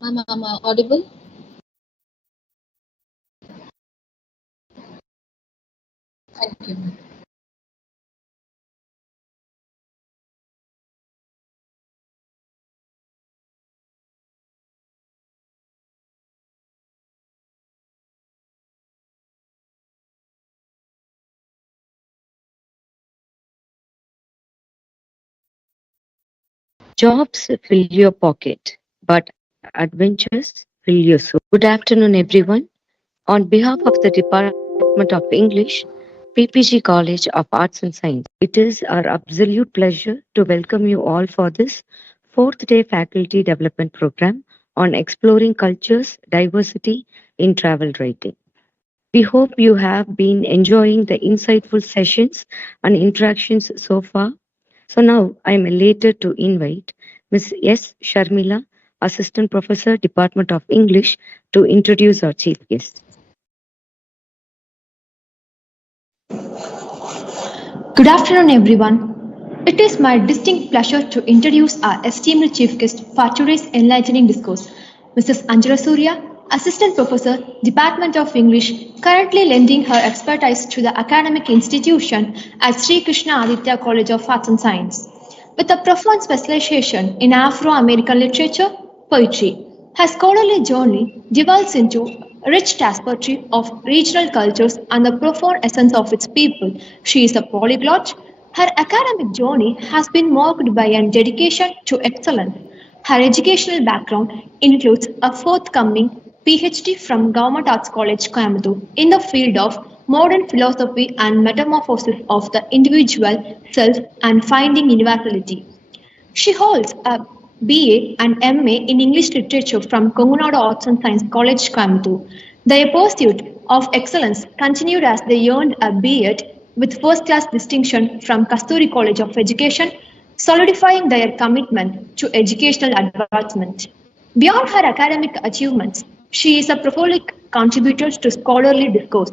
Ma'am, am I audible? Thank you. Jobs fill your pocket, but adventures fill your soul. Good afternoon, everyone. On behalf of the Department of English, PPG College of Arts and Science, it is our absolute pleasure to welcome you all for this fourth day faculty development program on exploring cultures, diversity in travel writing. We hope you have been enjoying the insightful sessions and interactions so far. So now I am elated to invite Ms. S. Sharmila, Assistant Professor, Department of English, to introduce our chief guest. Good afternoon, everyone. It is my distinct pleasure to introduce our esteemed chief guest for today's enlightening discourse, Mrs. Anjala Surya, Assistant Professor, Department of English, currently lending her expertise to the academic institution at Sri Krishna Adithya College of Arts and Science. With a profound specialization in Afro-American literature, poetry, her scholarly journey delves into rich tapestry of regional cultures and the profound essence of its people. She is a polyglot. Her academic journey has been marked by a dedication to excellence. Her educational background includes a forthcoming PhD from Government Arts College, Coimbatore, in the field of modern philosophy and metamorphosis of the individual self and finding universality. She holds a BA and MA in English Literature from Kongunadu Arts and Science College, Coimbatore. Their pursuit of excellence continued as they earned a B.Ed with first class distinction from Kasturi College of Education, solidifying their commitment to educational advancement. Beyond her academic achievements, she is a prolific contributor to scholarly discourse,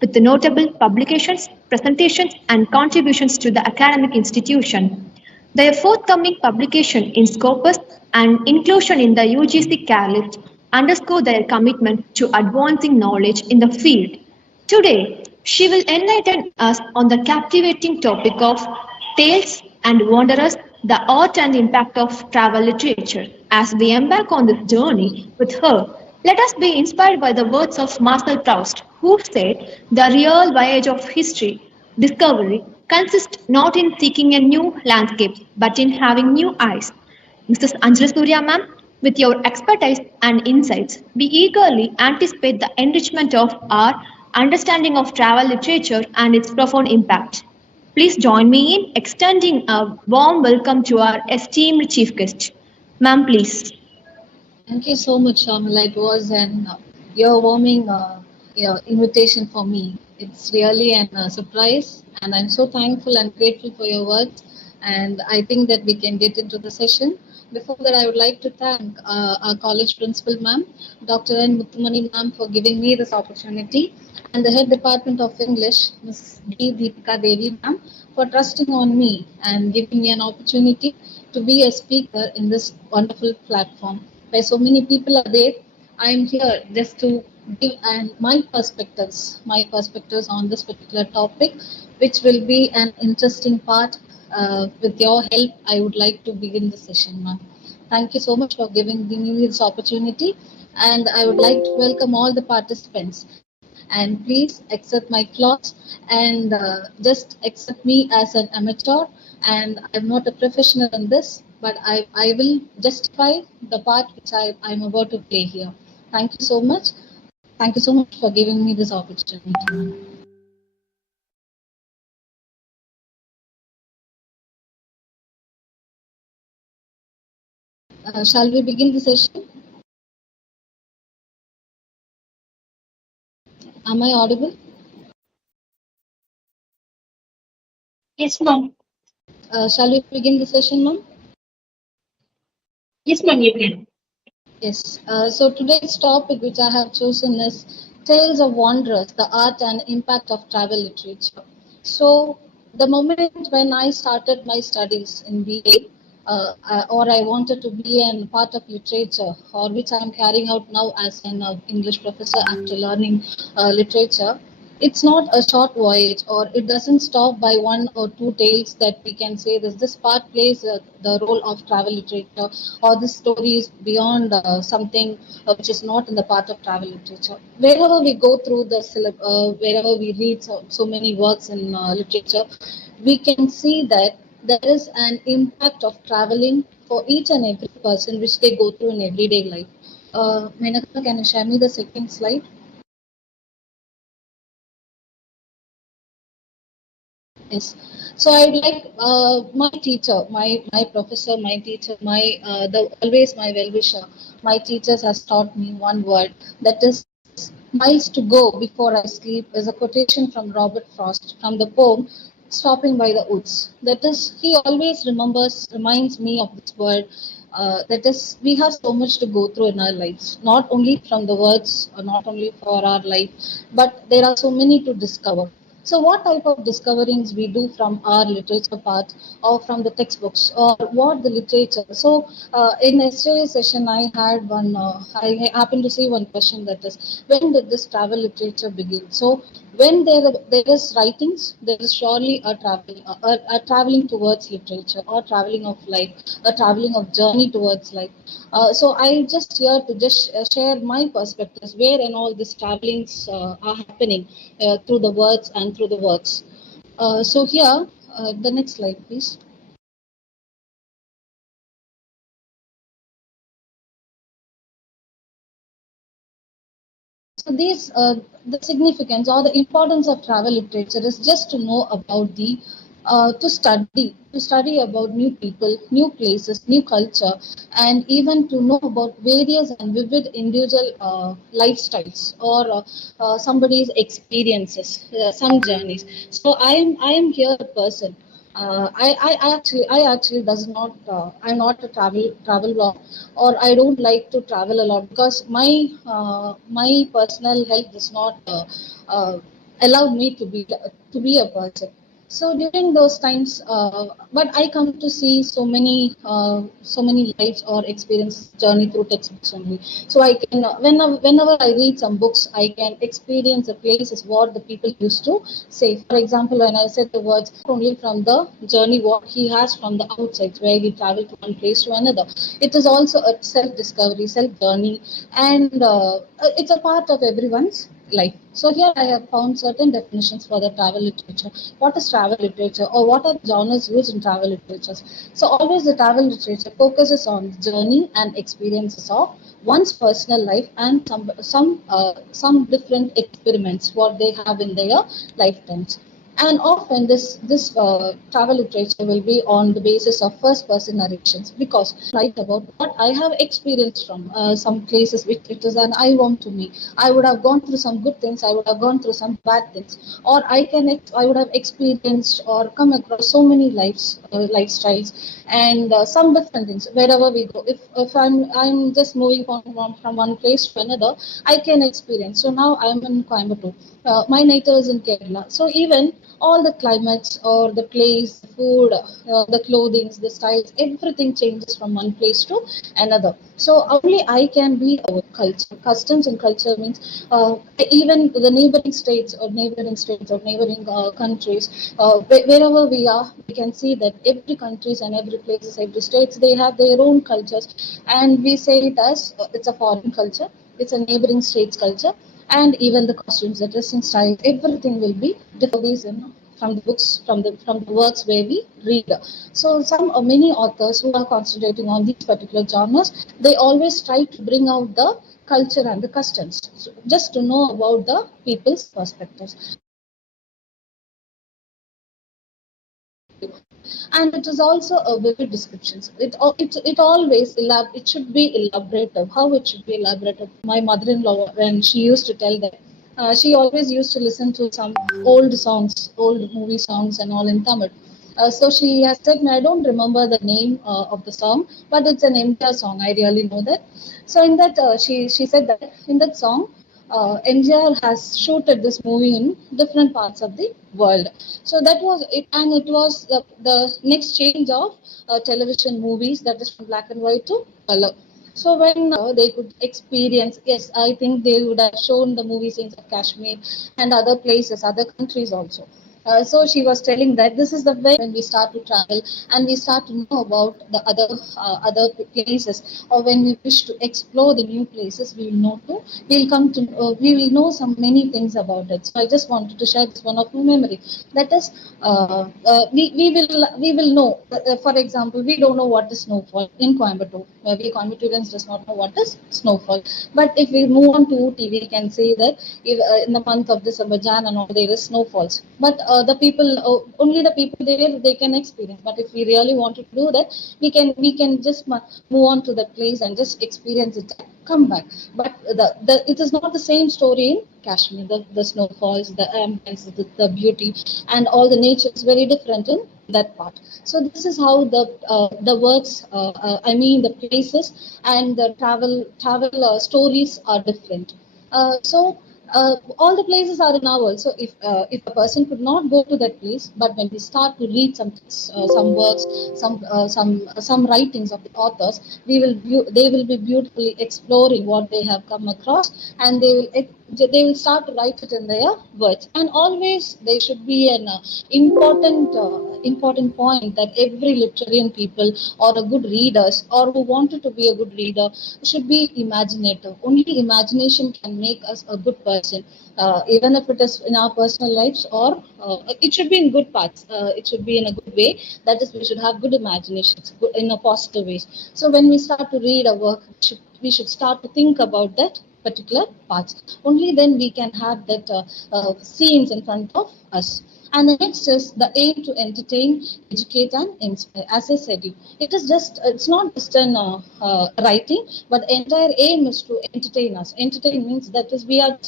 with notable publications, presentations, and contributions to the academic institution. Their forthcoming publication in Scopus and inclusion in the UGC CAR list underscore their commitment to advancing knowledge in the field. Today, she will enlighten us on the captivating topic of Tales and Wanderers, the art and impact of travel literature. As we embark on this journey with her, let us be inspired by the words of Marcel Proust, who said, "The real voyage of history, discovery, consists not in seeking a new landscape, but in having new eyes." Mrs. Anjala Surya, ma'am, with your expertise and insights, we eagerly anticipate the enrichment of our understanding of travel literature and its profound impact. Please join me in extending a warm welcome to our esteemed chief guest. Ma'am, please. Thank you so much, Shamila. It was an ear-warming invitation for me. It's really an surprise, and I'm so thankful and grateful for your words. And I think that we can get into the session. Before that, I would like to thank our college principal, ma'am, Dr. N. Muttumani, ma'am, for giving me this opportunity, and the head department of English, Ms. D. Deepika Devi, ma'am, for trusting on me and giving me an opportunity to be a speaker in this wonderful platform. Where so many people are there, I am here just to give and my perspectives on this particular topic, which will be an interesting part. With your help, I would like to begin the session, ma'am. Thank you so much for giving me this opportunity, and I would like to welcome all the participants. And please accept my flaws and just accept me as an amateur, and I'm not a professional in this, but I will justify the part which I'm about to play here. Thank you so much. Thank you so much for giving me this opportunity. Shall we begin the session? Am I audible? Yes, ma'am. Shall we begin the session, ma'am? Yes, ma'am, you can. Yes. So today's topic, which I have chosen, is Tales of Wanderers: The Art and Impact of Travel Literature. So, the moment when I started my studies in BA, or I wanted to be a part of literature, or which I am carrying out now as an English professor after learning literature. It's not a short voyage, or it doesn't stop by one or two tales that we can say this part plays the role of travel literature, or this story is beyond something which is not in the part of travel literature. Wherever we go through the wherever we read so many works in literature, we can see that there is an impact of traveling for each and every person which they go through in everyday life. Menaka, can you share me the second slide? Yes. So I'd like my teacher, my professor, my teacher, my the always my well-wisher, my teachers has taught me one word, that is miles to go before I sleep, is a quotation from Robert Frost from the poem Stopping by the Woods. That is, he always reminds me of this word. That is, we have so much to go through in our lives, not only from the words, or not only for our life, but there are so many to discover. So, what type of discoverings we do from our literature part, or from the textbooks, or what the literature? So, in yesterday's session, I had one. I happened to see one question, that is, when did this travel literature begin? So, when there is writings, there is surely a traveling towards literature, or traveling of life, a traveling of journey towards life. So I just here to just share my perspectives where and all these travelings are happening through the words and through the works. So here, the next slide, please. So these, the significance or the importance of travel literature is just to know about the, to study about new people, new places, new culture, and even to know about various and vivid individual lifestyles, or somebody's experiences, some journeys. So I am here a person. I actually does not I'm not a travel blog, or I don't like to travel a lot, because my personal health does not uh, allow me to be a person. So during those times, but I come to see so many lives or experience journey through textbooks only. So I can, whenever I read some books, I can experience the places what the people used to say. For example, when I said the words, only from the journey what he has from the outside, where he traveled from one place to another. It is also a self-discovery, self-journey, and it's a part of everyone's life. So here I have found certain definitions for the travel literature. What is travel literature, or what are genres used in travel literature? So always the travel literature focuses on the journey and experiences of one's personal life, and some different experiments what they have in their lifetimes. And often this travel literature will be on the basis of first person narrations, because I write about what I have experienced from some places which it is an I want to me. I would have gone through some good things, I would have gone through some bad things, or I would have experienced or come across so many lifestyles, and some different things wherever we go. If I'm just moving from one place to another, I can experience. So now I'm in Coimbatore. My native is in Kerala. So even all the climates, or the place, the food, the clothing, the styles, everything changes from one place to another. So only I can be our culture. Customs and culture means even the neighboring states or neighboring countries, wherever we are, we can see that every countries and every places, every states, they have their own cultures, and we say it as it's a foreign culture, it's a neighboring states culture, and even the costumes, the dressing style, everything will be different. These, from the books, from the works where we read. So some many authors who are concentrating on these particular genres, they always try to bring out the culture and the customs, so just to know about the people's perspectives. And it is also a vivid descriptions. It always it should be elaborative. How it should be elaborative? My mother-in-law, when she used to tell that, she always used to listen to some old songs, old movie songs, and all in Tamil. So she has said me, I don't remember the name of the song, but it's an India song. I really know that. So in that, she said that in that song, NGR has shooted this movie in different parts of the world. So that was it, and it was the next change of television movies, that is from black and white to color. So when they could experience, yes, I think they would have shown the movie scenes of Kashmir and other places, other countries also. So she was telling that this is the way when we start to travel and we start to know about the other places, or when we wish to explore the new places, we will know to we will know some many things about it. So I just wanted to share this one of my memory. That is, we will know. For example, we don't know what is snowfall in Coimbatore. We Coimbatorians does not know what is snowfall. But if we move on to Ooty, we can say that if, in the month of December, Jan, and all, there is snowfalls. But the people, only the people there, they can experience. But if we really wanted to do that, we can just move on to that place and just experience it, come back. But it is not the same story in Kashmir. The snowfalls, the ambience, the beauty, and all the nature is very different in that part. So this is how the works, I mean the places and the travel stories are different. All the places are in our world. So if a person could not go to that place, but when we start to read some works, some writings of the authors, they will be beautifully exploring what they have come across, and they will start to write it in their words. And always there should be an important point that every literarian people or a good readers or who wanted to be a good reader should be imaginative. Only imagination can make us a good person, even if it is in our personal lives, or it should be in good parts. It should be in a good way. That is, we should have good imaginations in a positive ways. So when we start to read a work, we should start to think about that particular parts. Only then we can have that scenes in front of us. And the next is the aim to entertain, educate, and inspire. As I said, it's not just an writing, but the entire aim is to entertain us. Entertain means that is we are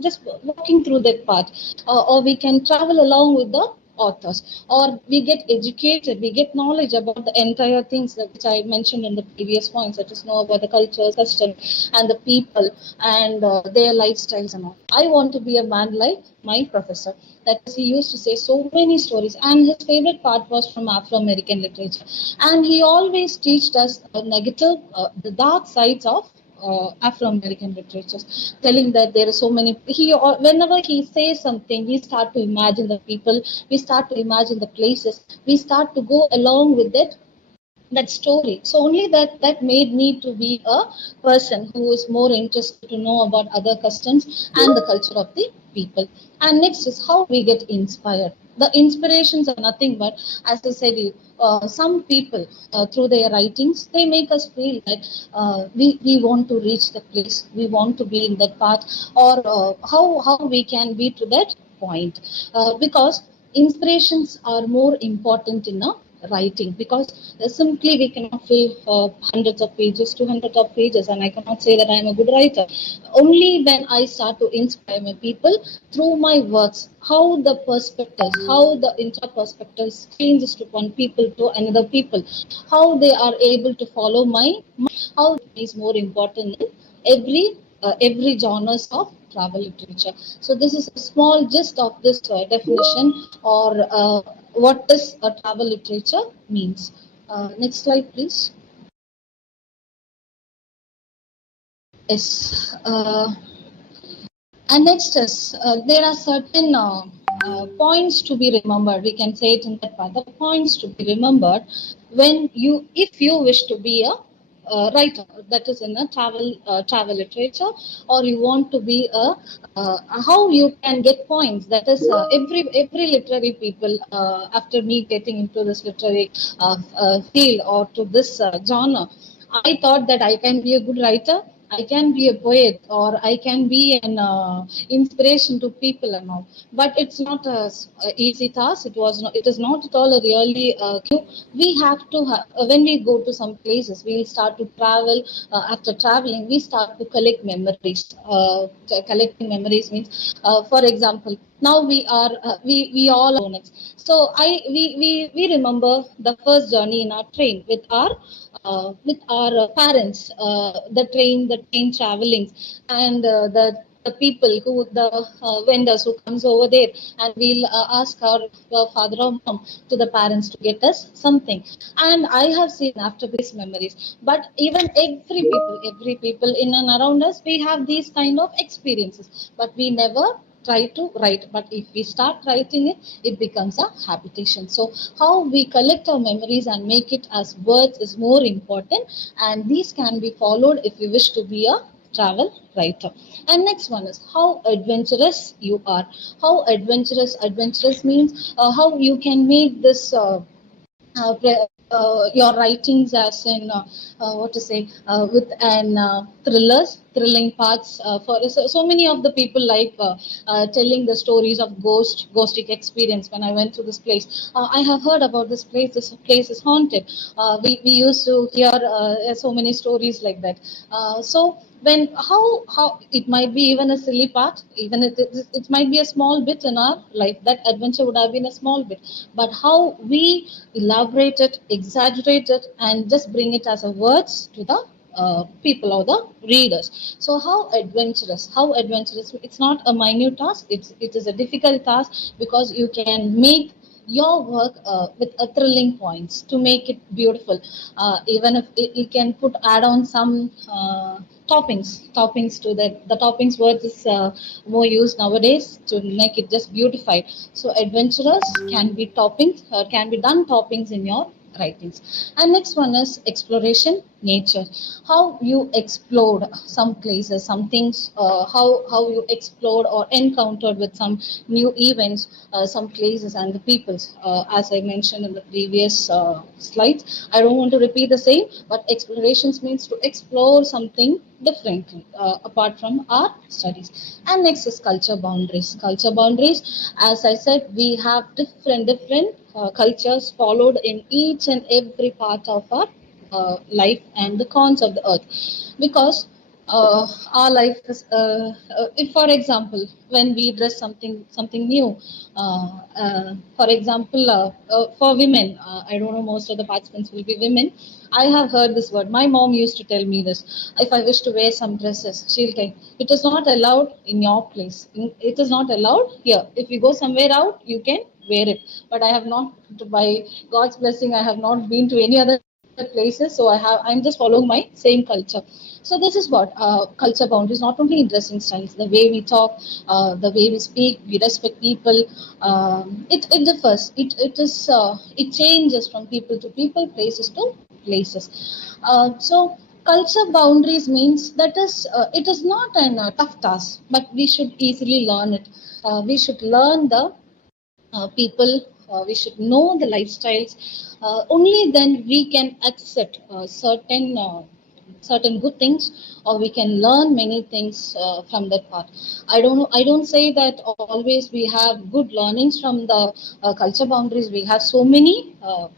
just walking through that part, or we can travel along with the authors, or we get educated, we get knowledge about the entire things that which I mentioned in the previous points, that is know about the culture, custom, and the people, and their lifestyles and all. I want to be a man like my professor. That is, he used to say so many stories, and his favorite part was from Afro-American literature. And he always taught us the dark sides of Afro-American literatures, telling that there are so many. Whenever he says something, we start to imagine the people, we start to imagine the places, we start to go along with it, that story. So only that made me to be a person who is more interested to know about other customs and the culture of the people. And next is how we get inspired. The inspirations are nothing but, as I said, some people through their writings, they make us feel that we want to reach the place, we want to be in that path, or how we can be to that point, because inspirations are more important in a writing, because simply we cannot fill hundreds of pages, 200 of pages, and I cannot say that I am a good writer. Only when I start to inspire my people through my works, how the perspectives, how the inter-perspectives changes to one people to another people, how they are able to follow how is more important in every genres of travel literature. So this is a small gist of this definition, or what does a travel literature means. Next slide, please. Yes. And next is there are certain points to be remembered. We can say it in that part. The points to be remembered if you wish to be a writer, that is in a travel literature, or you want to be how you can get points. That is every literary people, after me getting into this literary field or to this genre, I thought that I can be a good writer, I can be a poet, or I can be an inspiration to people and all. But it's not a easy task. It is not at all a really. We have to when we go to some places, we start to travel. After traveling, we start to collect memories. Collecting memories means, for example, now we all own it. So we remember the first journey in our train with our parents, the train traveling, and the people who the vendors who comes over there, and we'll ask our father or mom to the parents to get us something. And I have seen after these memories, but even every people in and around us, we have these kind of experiences, but we never try to write. But if we start writing it, it becomes a habitation. So how we collect our memories and make it as words is more important, and these can be followed if you wish to be a travel writer. And next one is how adventurous you are. How adventurous means how you can make this your writings as in what to say with an thrilling parts for so many of the people like telling the stories of ghostic experience. When I went to this place, I have heard about this place is haunted. We used to hear so many stories like that. So when how it might be even a silly part, even it might be a small bit in our life, that adventure would have been a small bit, but how we elaborate it, exaggerate it, and just bring it as a words to the people or the readers. So how adventurous, it's not a minute task, it is a difficult task, because you can make your work with a thrilling points to make it beautiful. Even if you can put add on some toppings to that. The toppings words is more used nowadays to make it just beautified. So adventurous can be toppings, can be done toppings in your writings. And next one is exploration nature. How you explored some places, some things, how you explored or encountered with some new events, some places and the peoples. As I mentioned in the previous slides, I don't want to repeat the same, but explorations means to explore something differently apart from our studies. And next is culture boundaries. Culture boundaries, as I said, we have different cultures followed in each and every part of our life and the corners of the earth. Because our life is if for example when we dress something new, for example for women, I don't know, most of the participants will be women. I have heard this word. My mom used to tell me this. If I wish to wear some dresses, she'll tell, it is not allowed in your place. It is not allowed here. If you go somewhere out, you can wear it. But I have not, by God's blessing, I have not been to any other places. So I'm just following my same culture. So this is what culture boundaries, not only in dressing styles, the way we talk, the way we speak, we respect people. It differs. It changes from people to people, places to places. So culture boundaries means that is it is not an tough task, but we should easily learn it. We should learn the people. We should know the lifestyles. Only then we can accept certain good things, or we can learn many things from that part. I don't know. I don't say that always we have good learnings from the culture boundaries. We have so many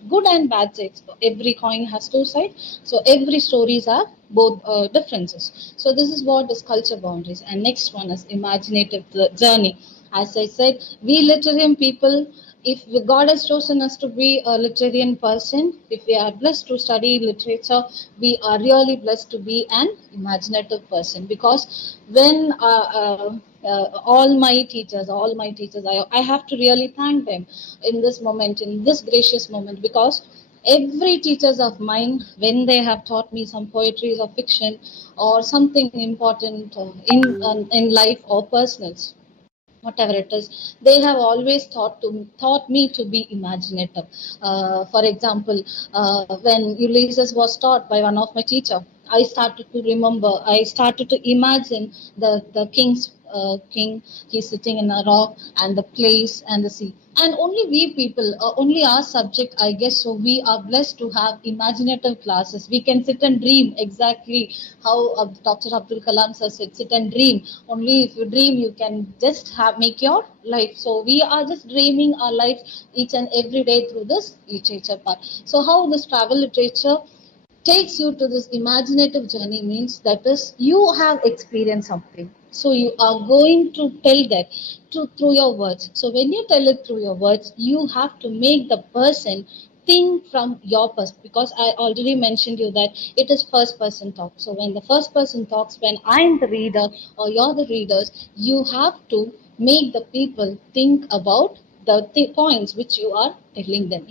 good and bad sides. Every coin has two sides. So every stories have both differences. So this is what is culture boundaries. And next one is imaginative journey. As I said, we literarian people, if God has chosen us to be a literarian person, if we are blessed to study literature, we are really blessed to be an imaginative person. Because when all my teachers, I have to really thank them in this moment, in this gracious moment, because every teachers of mine, when they have taught me some poetry or fiction or something important in life or personals, whatever it is, they have always taught me to be imaginative. For example, when Ulysses was taught by one of my teacher, I started to imagine the king. He's sitting in a rock, and the place and the sea. And only we people, only our subject, I guess so, we are blessed to have imaginative classes. We can sit and dream exactly how Dr. Abdul Kalam sir said, sit and dream. Only if you dream, you can just make your life. So we are just dreaming our life each and every day through this literature part. So how this travel literature takes you to this imaginative journey means that is you have experienced something, so you are going to tell that through your words. So when you tell it through your words, you have to make the person think from your perspective, because I already mentioned you that it is first person talk. So when the first person talks, when I'm the reader or you're the readers, you have to make the people think about the points which you are telling them.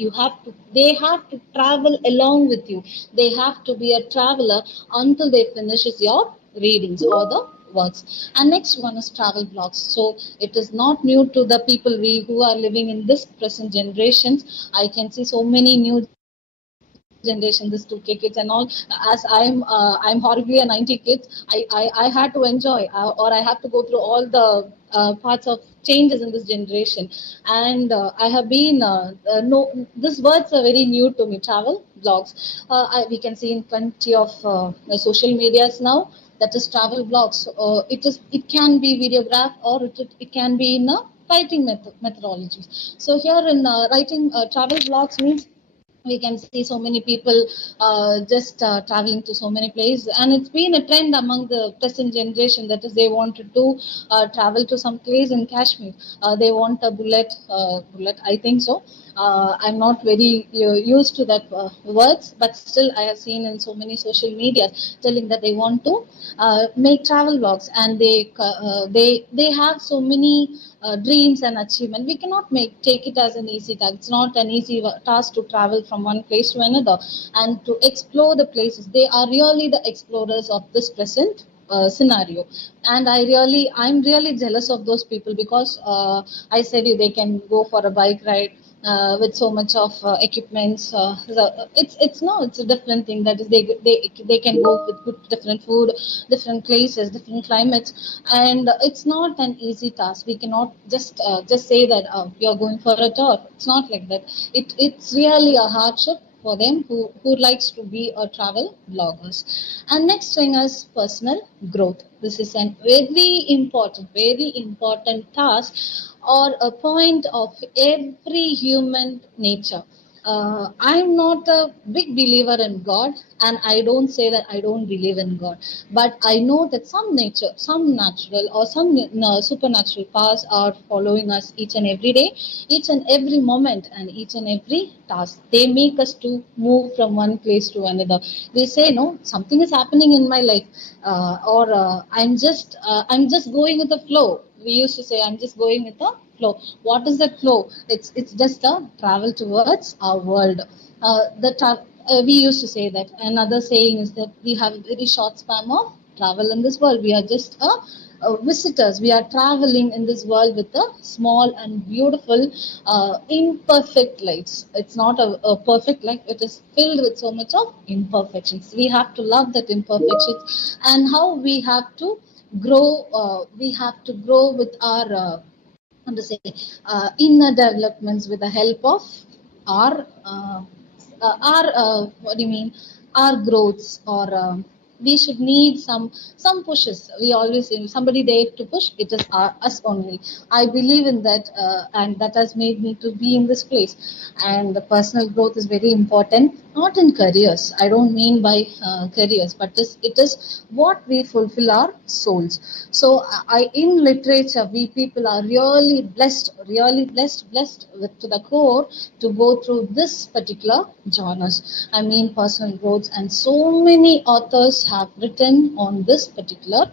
They have to travel along with you. They have to be a traveler until they finishes your readings or the works. And next one is travel blogs. So it is not new to the people we who are living in this present generations. I can see so many new generation, this 2K kids and all. As I'm horribly a 90 kids, I had to enjoy, or I have to go through all the parts of changes in this generation. And I have been no, these words are very new to me, travel blogs. We can see in plenty of social medias now, that is travel blogs. It can be videographed, or it can be in a writing methodologies. So here in writing travel blogs means we can see so many people just traveling to so many places, and it's been a trend among the present generation, that is they wanted to travel to some place in Kashmir. They want a bullet, I think so. I'm not very used to that words, but still I have seen in so many social media telling that they want to make travel blogs, and they have so many dreams and achievement. We cannot take it as an easy task. It's not an easy task to travel from one place to another and to explore the places. They are really the explorers of this present scenario. And I'm really jealous of those people, because I said you, they can go for a bike ride with so much of equipments. It's a different thing. That is, they can go with good different food, different places, different climates, and it's not an easy task. We cannot just say that we are going for a tour. It's not like that. It's really a hardship for them who likes to be a travel bloggers. And next thing is personal growth. This is a very important task, or a point of every human nature. I'm not a big believer in God, and I don't say that I don't believe in God. But I know that some natural or some supernatural powers are following us each and every day, each and every moment, and each and every task. They make us to move from one place to another. They say, no, something is happening in my life, or I'm just going with the flow. We used to say, I'm just going with the flow. What is that flow? It's just a travel towards our world. We used to say that. Another saying is that we have a very short span of travel in this world. We are just visitors. We are traveling in this world with a small and beautiful, imperfect lives. It's not a perfect life. It is filled with so much of imperfections. We have to love that imperfections, and how we have to grow. We have to grow with our how to say inner developments, with the help of our what do you mean, our growths, or we should need some pushes. We always say somebody there to push, it is us only. I believe in that, and that has made me to be in this place. And the personal growth is very important, not in careers. I don't mean by careers, but it is what we fulfill our souls. So in literature, we people are really blessed with to the core to go through this particular genres. I mean personal growth, and so many authors have written on this particular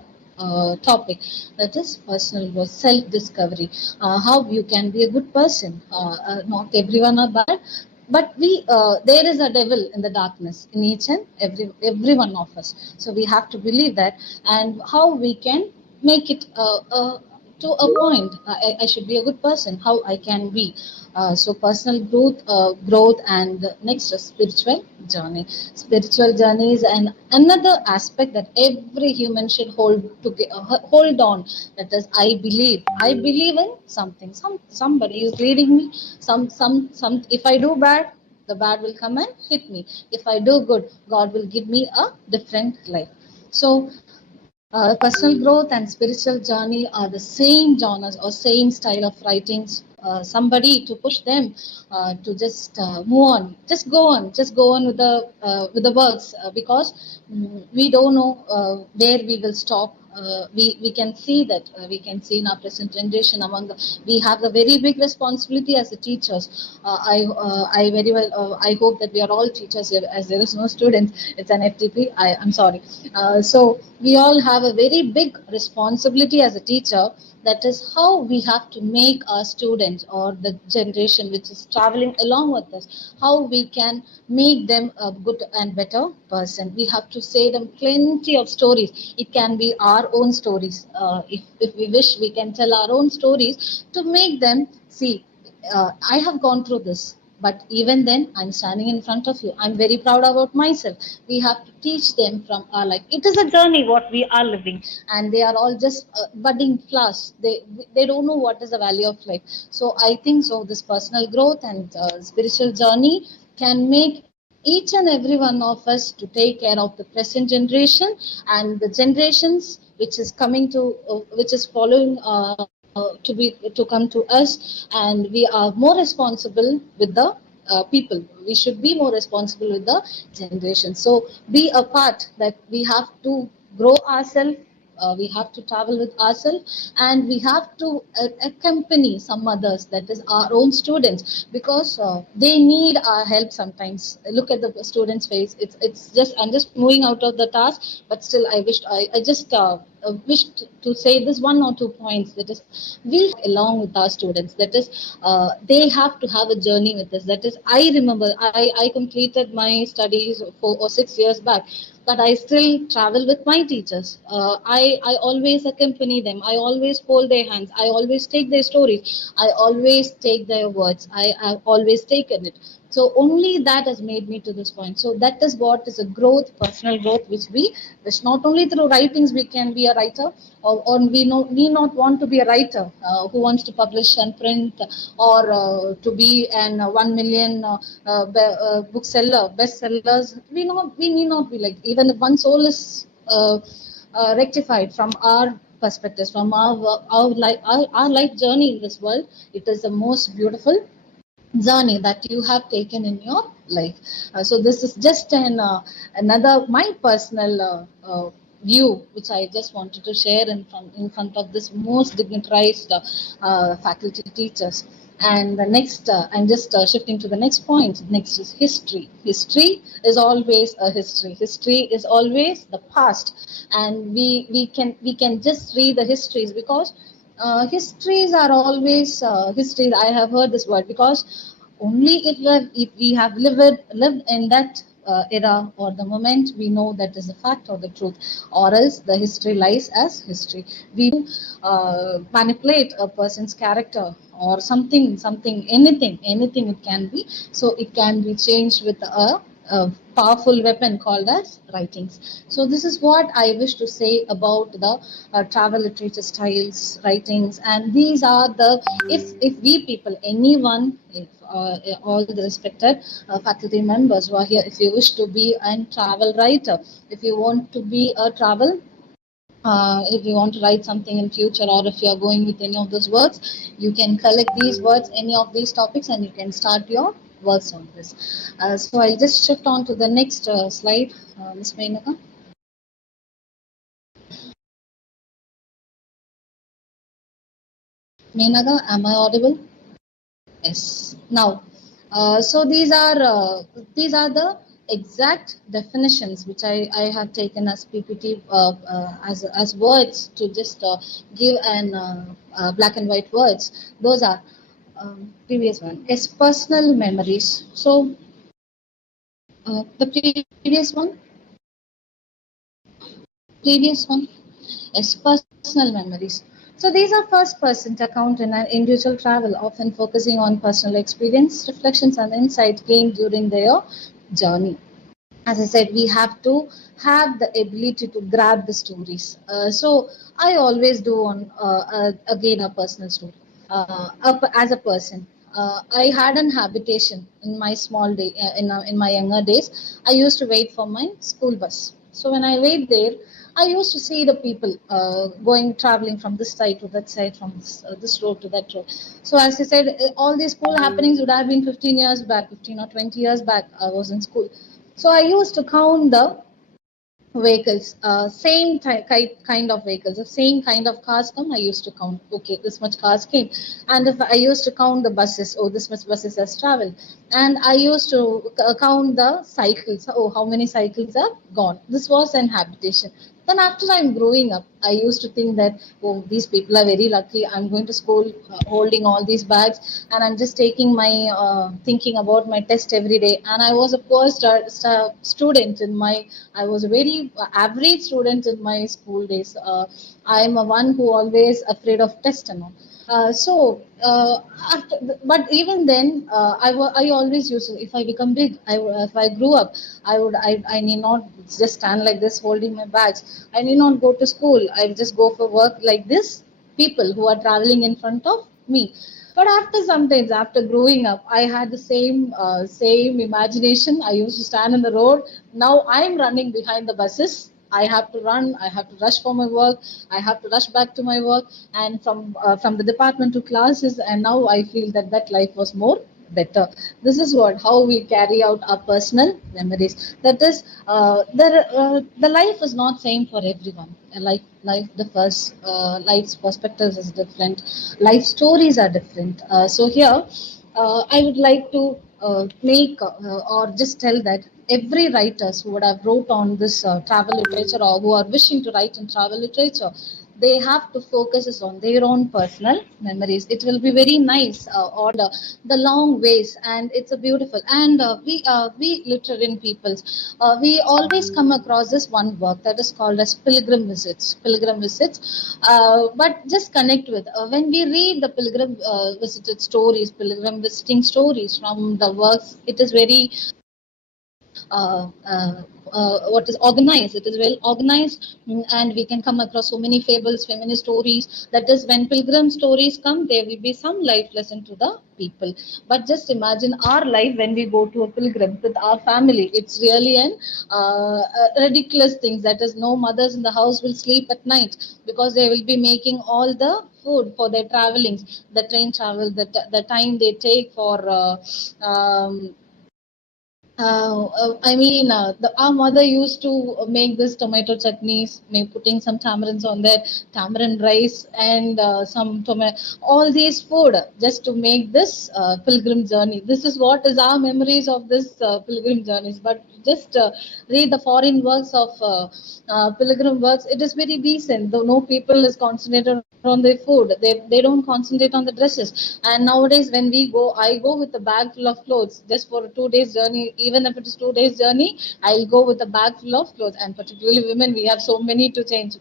topic, that is personal growth, self-discovery, how you can be a good person. Not everyone are bad, but there is a devil in the darkness in each and every one of us. So we have to believe that, and how we can make it to a point. I should be a good person. How I can be. So personal growth, and next spiritual journey. Spiritual journey is another aspect that every human should hold on. That is, I believe. I believe in something. Somebody is leading me. Some. If I do bad, the bad will come and hit me. If I do good, God will give me a different life. So personal growth and spiritual journey are the same genres or same style of writings somebody to push them to just move on, just go on with the works, because we don't know where we will stop. We can see that we can see in our present generation among the, we have a very big responsibility as the teachers. I very well I hope that we are all teachers here, as there is no students. It's an FDP. I'm sorry. So we all have a very big responsibility as a teacher. That is how we have to make our students or the generation which is traveling along with us, how we can make them a good and better person. We have to say them plenty of stories. It can be our own stories. If we wish, we can tell our own stories to make them see, I have gone through this, but even then, I'm standing in front of you. I'm very proud about myself. We have to teach them from our life. It is a journey what we are living, and they are all just budding flowers. They don't know what is the value of life. So I think so. This personal growth and spiritual journey can make each and every one of us to take care of the present generation and the generations which is coming to, which is following. To come to us, and we are more responsible with the people. We should be more responsible with the generation. So be a part that we have to grow ourselves. We have to travel with ourselves, and we have to accompany some others, that is our own students, because they need our help sometimes. Look at the students face. It's just, I'm just moving out of the task, but still I just wished to say this one or two points, that is we along with our students, that is they have to have a journey with us. That is, I remember I completed my studies 4 or 6 years back, but I still travel with my teachers. I always accompany them. I always hold their hands. I always take their stories. I always take their words. I have always taken it. So only that has made me to this point. So that is what is a growth, personal growth, which not only through writings we can be a writer, or we not want to be a writer who wants to publish and print, or to be an 1 million bookseller, bestsellers. We need not be like, even if one soul is rectified from our perspectives, from our life journey in this world, it is the most beautiful journey that you have taken in your life. So this is just another my personal view, which I just wanted to share in front of this most dignitarized faculty teachers. And the next, I'm just shifting to the next point. Next is history. History is always a history. History is always the past, and we can just read the histories, because histories are always histories. I have heard this word, because only if we have lived in that era or the moment, we know that is a fact or the truth, or else the history lies as history. We manipulate a person's character or something, anything it can be. So it can be changed with a powerful weapon called as writings. So this is what I wish to say about the travel literature styles, writings, and these are the, if we people, anyone, if all the respected faculty members who are here, if you wish to be a travel writer, if you want to be a travel if you want to write something in future, or if you are going with any of those words, you can collect these words, any of these topics, and you can start your works on this. So I'll just shift on to the next slide, Ms. Menaka. Menaka, am I audible? Yes. Now, so these are the exact definitions which I have taken as PPT as words to just give an black and white words. Those are previous one is personal memories. So the previous one is personal memories. So these are first-person account in an individual travel, often focusing on personal experience, reflections, and insight gained during their journey. As I said, we have to have the ability to grab the stories. So I always do on again a personal story. As a person, I had an habitation in my small day in my younger days. I used to wait for my school bus. So when I wait there, I used to see the people going traveling from this side to that side, from this road to that road. So as I said, all these school happenings would have been 15 years back, 15 or 20 years back. I was in school, so I used to count the vehicles, same kind of vehicles, the same kind of cars come. I used to count. Okay, this much cars came, and if I used to count the buses, oh, this much buses has traveled, and I used to count the cycles. Oh, how many cycles are gone? This was an habitation. Then after I'm growing up, I used to think that, oh, these people are very lucky. I'm going to school holding all these bags, and I'm just taking my thinking about my test every day. And I was a poor student in my. I was a very average student in my school days. I am a one who always afraid of test and all. After, but even then, I always used to, if I become big, if I grew up, I need not just stand like this holding my bags. I need not go to school. I just go for work like this. People who are traveling in front of me. But after sometimes, after growing up, I had the same imagination. I used to stand in the road. Now I'm running behind the buses. I have to run. I have to rush for my work. I have to rush back to my work, and from the department to classes. And now I feel that that life was more better. This is what how we carry out our personal memories. That is, the life is not same for everyone. Life differs. Life's perspectives is different. Life stories are different. So here, I would like to make or just tell that every writers who would have wrote on this travel literature, or who are wishing to write in travel literature, they have to focus on their own personal memories. It will be very nice, or the long ways, and it's a beautiful. And we literary peoples, we always come across this one work that is called as pilgrim visits. Pilgrim visits, but just connect with when we read the pilgrim visited stories, pilgrim visiting stories from the works. It is very what is organized. It is well organized, and we can come across so many fables, feminist stories. That is, when pilgrim stories come, there will be some life lesson to the people. But just imagine our life when we go to a pilgrim with our family. It's really an ridiculous thing. That is, no mothers in the house will sleep at night because they will be making all the food for their travelings, the train travel, the time they take for our mother used to make this tomato chutneys, putting some tamarinds on there, tamarind rice, and some tomato, all these food just to make this pilgrim journey. This is what is our memories of this pilgrim journeys. But just read the foreign works of pilgrim works. It is very decent, though no people is concentrated on their food. They don't concentrate on the dresses. And nowadays, when we go, I go with a bag full of clothes just for a 2 days journey. Even if it is 2 days journey, I'll go with a bag full of clothes. And particularly women, we have so many to change.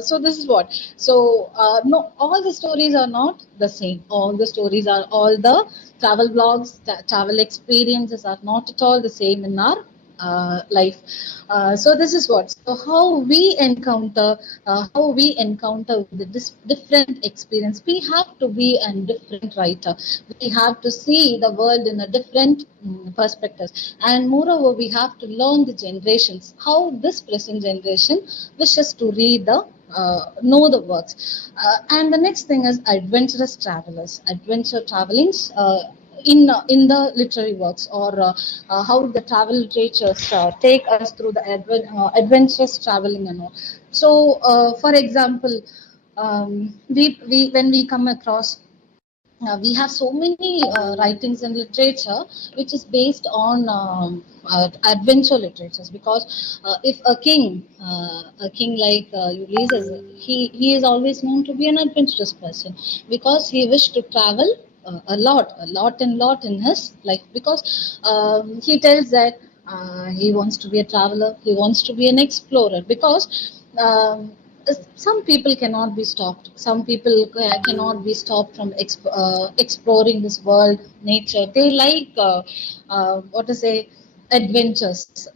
So this is what. So no, all the stories are not the same. All the stories are, all the travel blogs, travel experiences are not at all the same in our life. So this is what. So how we encounter the different experience. We have to be a different writer. We have to see the world in a different perspective. And moreover, we have to learn the generations, how this present generation wishes to read the know the works. And the next thing is adventurous travelers, adventure travelings. In the literary works, or how the travel literatures take us through the adventurous traveling and all. So, for example, we when we come across, we have so many writings in literature which is based on adventure literatures, because if a king like Ulysses, he is always known to be an adventurous person, because he wished to travel a lot in his life, because he tells that he wants to be a traveler, he wants to be an explorer, because some people cannot be stopped. Some people cannot be stopped from exploring this world, nature. They like what to say, adventures,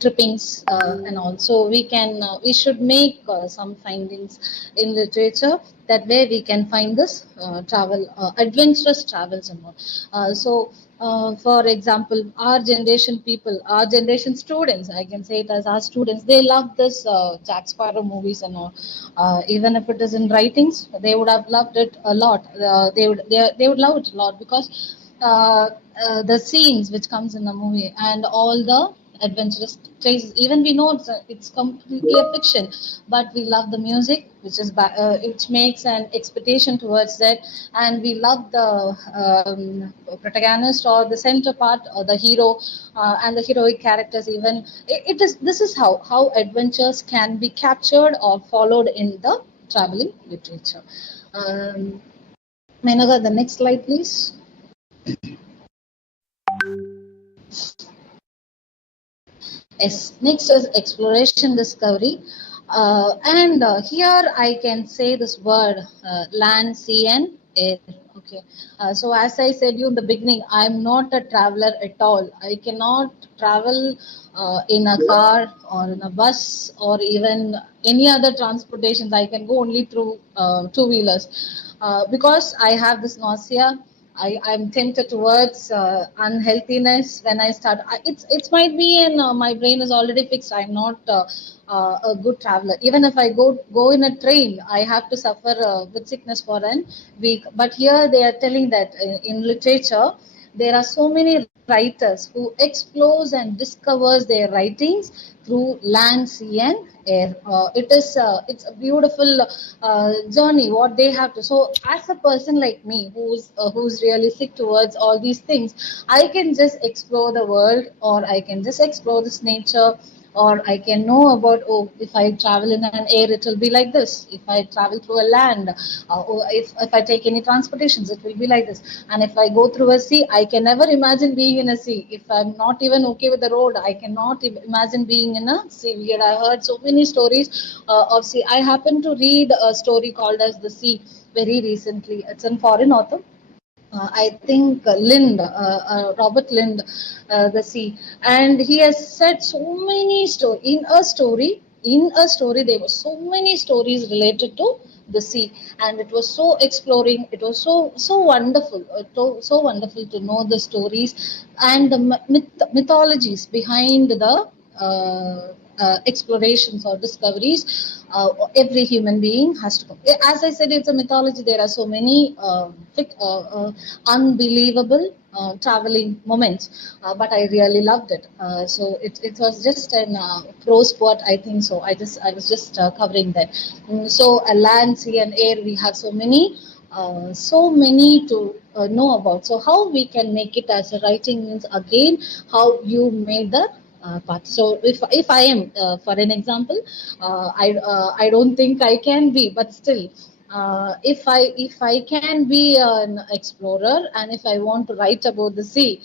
trippings, and all. So we should make some findings in literature, that way we can find this adventurous travels and all. So For example, our generation people, our generation students, I can say it as our students, they love this Jack Sparrow movies and all. Even if it is in writings, they would have loved it a lot. They would love it a lot because the scenes which comes in the movie and all the adventurous places. Even we know it's completely a fiction, but we love the music, which makes an expectation towards that, and we love the protagonist or the center part or the hero and the heroic characters. Even it is this is how adventures can be captured or followed in the traveling literature. Menaga, the next slide, please. Yes, next is exploration discovery. And here I can say this word land, sea, and air. Okay. So as I said you in the beginning, I'm not a traveler at all. I cannot travel in a car or in a bus or even any other transportations. I can go only through two-wheelers because I have this nausea. I'm tempted towards unhealthiness when I start. It's might be, and my brain is already fixed. I'm not a good traveler. Even if I go in a train, I have to suffer with sickness for an week. But here they are telling that in literature, there are so many writers who explores and discovers their writings through land, sea, and air. It's a beautiful journey what they have to. So as a person like me who's really sick towards all these things, I can just explore the world, or I can just explore this nature, or I can know about, oh, if I travel in an air, it will be like this. If I travel through a land, or if I take any transportations, it will be like this. And if I go through a sea, I can never imagine being in a sea. If I'm not even okay with the road, I cannot imagine being in a sea. Here I heard so many stories of sea. I happened to read a story called as The Sea very recently. It's a foreign author. I think Robert Lind, the sea, and he has said so many stories in a story. In a story, there were so many stories related to the sea, and it was so exploring. It was so wonderful, so wonderful to know the stories and the mythologies behind the explorations or discoveries every human being has to come. As I said, it's a mythology. There are so many unbelievable traveling moments, but I really loved it. So it was just an prose sport, I think so. I was just covering that. So land, sea, and air, we have so many to know about. So how we can make it as a writing means again how you made the part. So if I am, for an example, I don't think I can be, but still, if I can be an explorer, and if I want to write about the sea,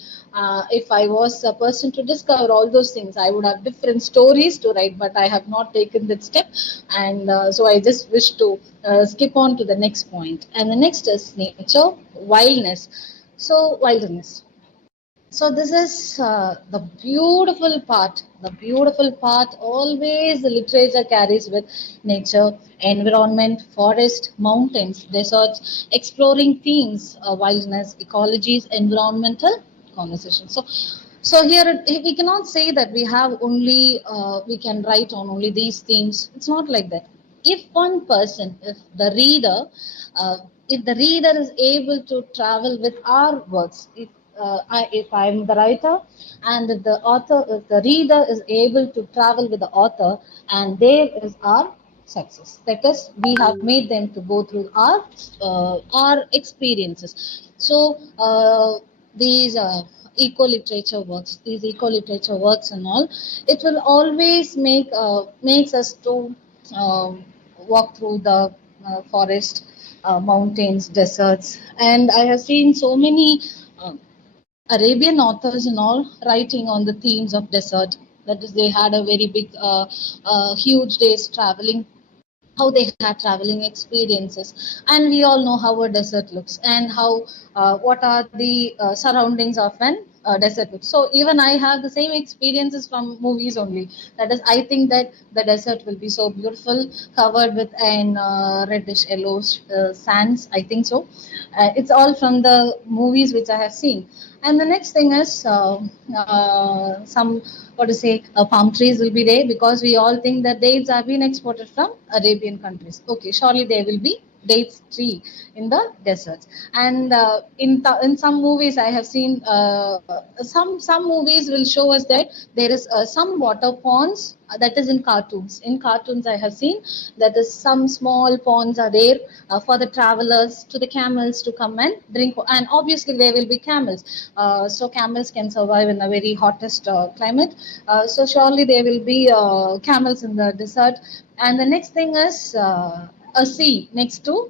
if I was a person to discover all those things, I would have different stories to write. But I have not taken that step, and so I just wish to skip on to the next point. And the next is nature, wildness. So wilderness. So this is the beautiful part always the literature carries with nature, environment, forest, mountains, deserts, exploring themes, wilderness, ecologies, environmental conversations. So here we cannot say that we have only, we can write on only these themes. It's not like that. If one person, uh, if the reader is able to travel with our words, if I'm the writer, and if the reader is able to travel with the author, and there is our success. That is, we have made them to go through our experiences. So these eco literature works and all, it will always makes us to walk through the forest, mountains, deserts, and I have seen so many Arabian authors and all writing on the themes of desert. That is, they had a very big, huge days traveling, how they had traveling experiences, and we all know how a desert looks and how what are the surroundings of an desert. So even I have the same experiences from movies only. That is, I think that the desert will be so beautiful, covered with an reddish yellow sands. I think so. It's all from the movies which I have seen. And the next thing is some, what to say, palm trees will be there, because we all think that dates have been exported from Arabian countries. Okay, surely there will be dates tree in the deserts. And in some movies I have seen, some movies will show us that there is some water ponds, that is in cartoons. In cartoons I have seen that is some small ponds are there for the travelers, to the camels to come and drink, and obviously there will be camels, so camels can survive in a very hottest climate, so surely there will be camels in the desert. And the next thing is a sea next to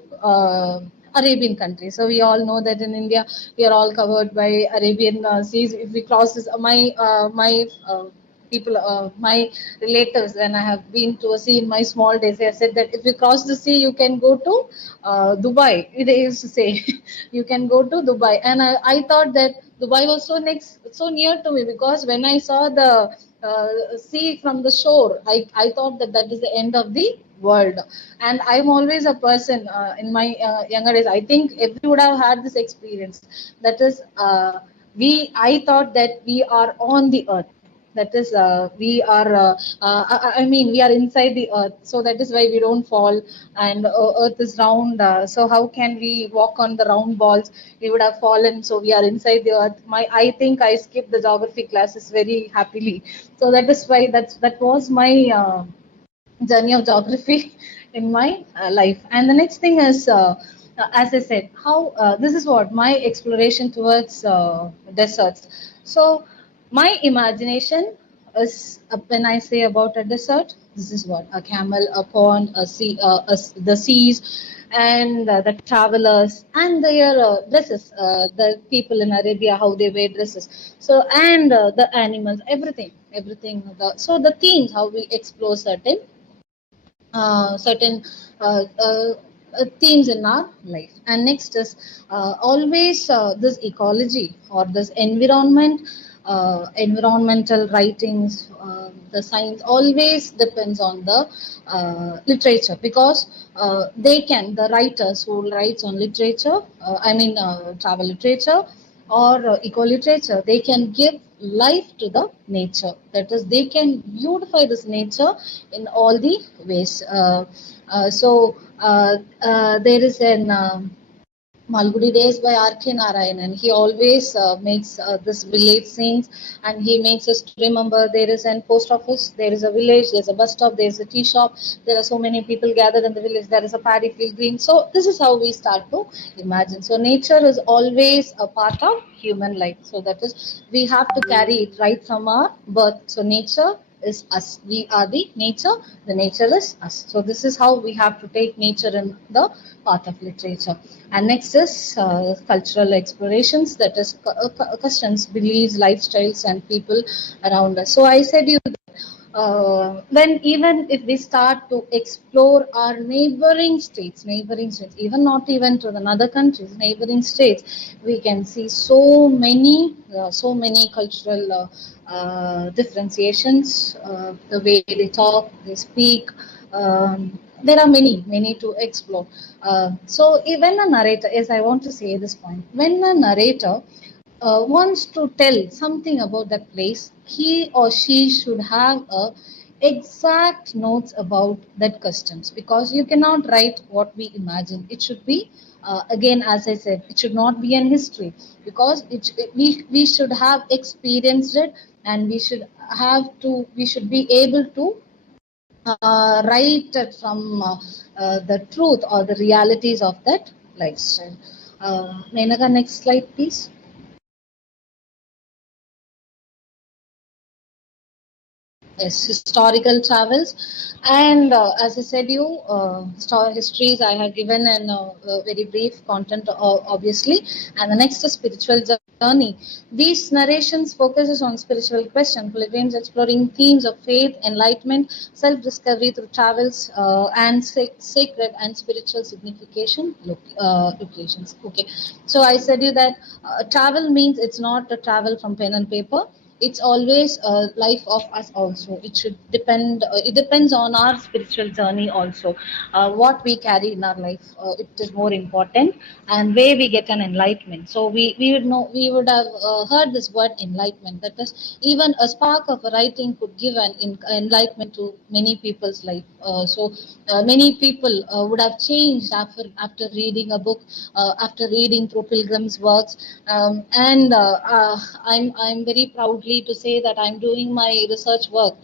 Arabian country. So we all know that in India we are all covered by Arabian seas. If we cross this, my people, my relatives, when I have been to a sea in my small days, they have said that if you cross the sea, you can go to Dubai. They used to say, you can go to Dubai, and I thought that Dubai was so near to me, because when I saw the sea from the shore, I thought that that is the end of the world. And I'm always a person, in my younger days, I think everyone would have had this experience. That is, I thought that we are on the earth. That is, we are, I mean, we are inside the earth. So that is why we don't fall. And earth is round. So how can we walk on the round balls? We would have fallen. So we are inside the earth. I think I skipped the geography classes very happily. So that is why that was my journey of geography in my life. And the next thing is, as I said, how this is what my exploration towards deserts. So my imagination is, when I say about a desert, this is what: a camel, a pond, a sea, the seas, and the travelers and their dresses, the people in Arabia, how they wear dresses. So, and the animals, everything. So the themes, how we explore certain themes in our life. And next is always this ecology or this environment, environmental writings, the science always depends on the literature, because the writers who writes on literature, travel literature or eco literature, they can give life to the nature. That is, they can beautify this nature in all the ways. There is an Malgudi Days by R.K. Narayanan. He always makes this village scenes, and he makes us to remember there is an post office, there is a village, there's a bus stop, there's a tea shop, there are so many people gathered in the village, there is a paddy field green. So this is how we start to imagine. So nature is always a part of human life. So that is, we have to carry it right from our birth. So nature is us. We are the nature is us. So this is how we have to take nature in the path of literature. And next is cultural explorations, that is customs, beliefs, lifestyles, and people around us. So I said you, then even if we start to explore our neighboring states, even not even to another countries, neighboring states, we can see so many cultural differentiations, the way they talk, they speak. There are many to explore. So even a narrator, yes, I want to say this point, when a narrator wants to tell something about that place, he or she should have a exact notes about that customs, because you cannot write what we imagine. It should be, again, as I said, it should not be an history, because we should have experienced it, and we should be able to write it from the truth or the realities of that lifestyle. Menaka, next slide, please. yes, historical travels. And as I said, histories I have given an very brief content, obviously. And the next is spiritual journey. These narrations focuses on spiritual questions, pilgrims exploring themes of faith, enlightenment, self-discovery through travels, and sacred and spiritual signification locations. Okay, so I said you that travel means it's not a travel from pen and paper. It's always a life of us also. It should depend. It depends on our spiritual journey also. What we carry in our life, it is more important, and where we get an enlightenment. So we would know, we would have heard this word enlightenment. That is, even a spark of a writing could give an enlightenment to many people's life. Many people would have changed after reading a book, after reading through Pilgrim's works, and I'm very proudly to say that I'm doing my research work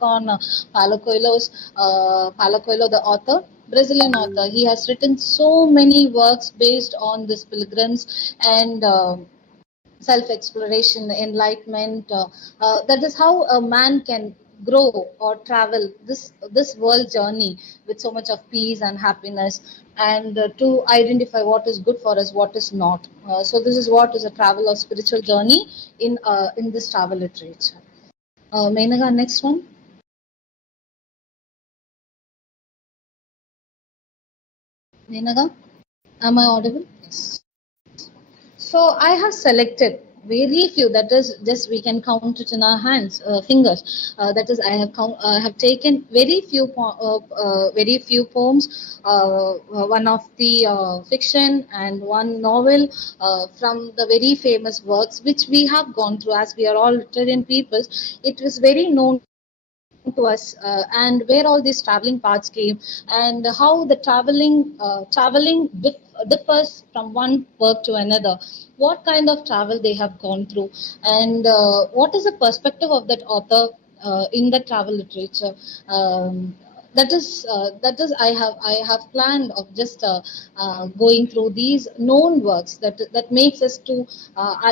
on Paulo Coelho, the author. Brazilian author. He has written so many works based on this pilgrims and self-exploration, enlightenment. That is how a man can grow or travel this world journey with so much of peace and happiness, and to identify what is good for us, what is not. So this is what is a travel or spiritual journey in this travel literature. Menaga, next one. Menaga, am I audible? Yes. So I have selected very few. That is, just we can count it in our hands, fingers. That is, I have taken very few poems. One of the fiction and one novel from the very famous works which we have gone through. As we are all literary peoples, it was very known to us, and where all these traveling parts came, and how the traveling differs from one work to another, what kind of travel they have gone through, and what is the perspective of that author in the travel literature. That is I have planned of just going through these known works, that makes us to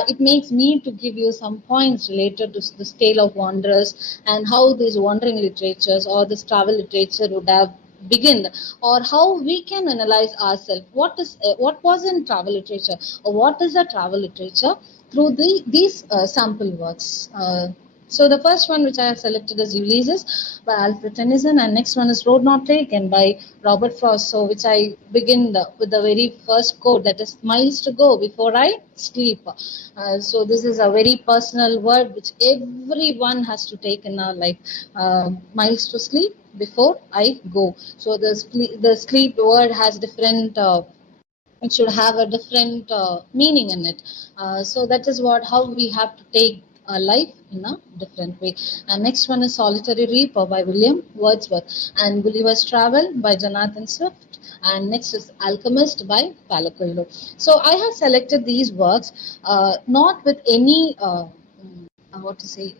it makes me to give you some points related to the tale of wanderers, and how these wandering literatures or this travel literature would have beginned, or how we can analyze ourselves, what was in travel literature, or what is a travel literature through these sample works. So the first one which I have selected is Ulysses by Alfred Tennyson, and next one is Road Not Taken by Robert Frost. So which I begin with the very first quote, that is, miles to go before I sleep. So this is a very personal word which everyone has to take in our life. Miles to sleep before I go. So the sleep word has different. It should have a different meaning in it. So that is how we have to take life in a different way. And next one is Solitary Reaper by William Wordsworth, and Gulliver's Travel by Jonathan Swift, and next is Alchemist by Paulo Coelho. So I have selected these works not with any what to say.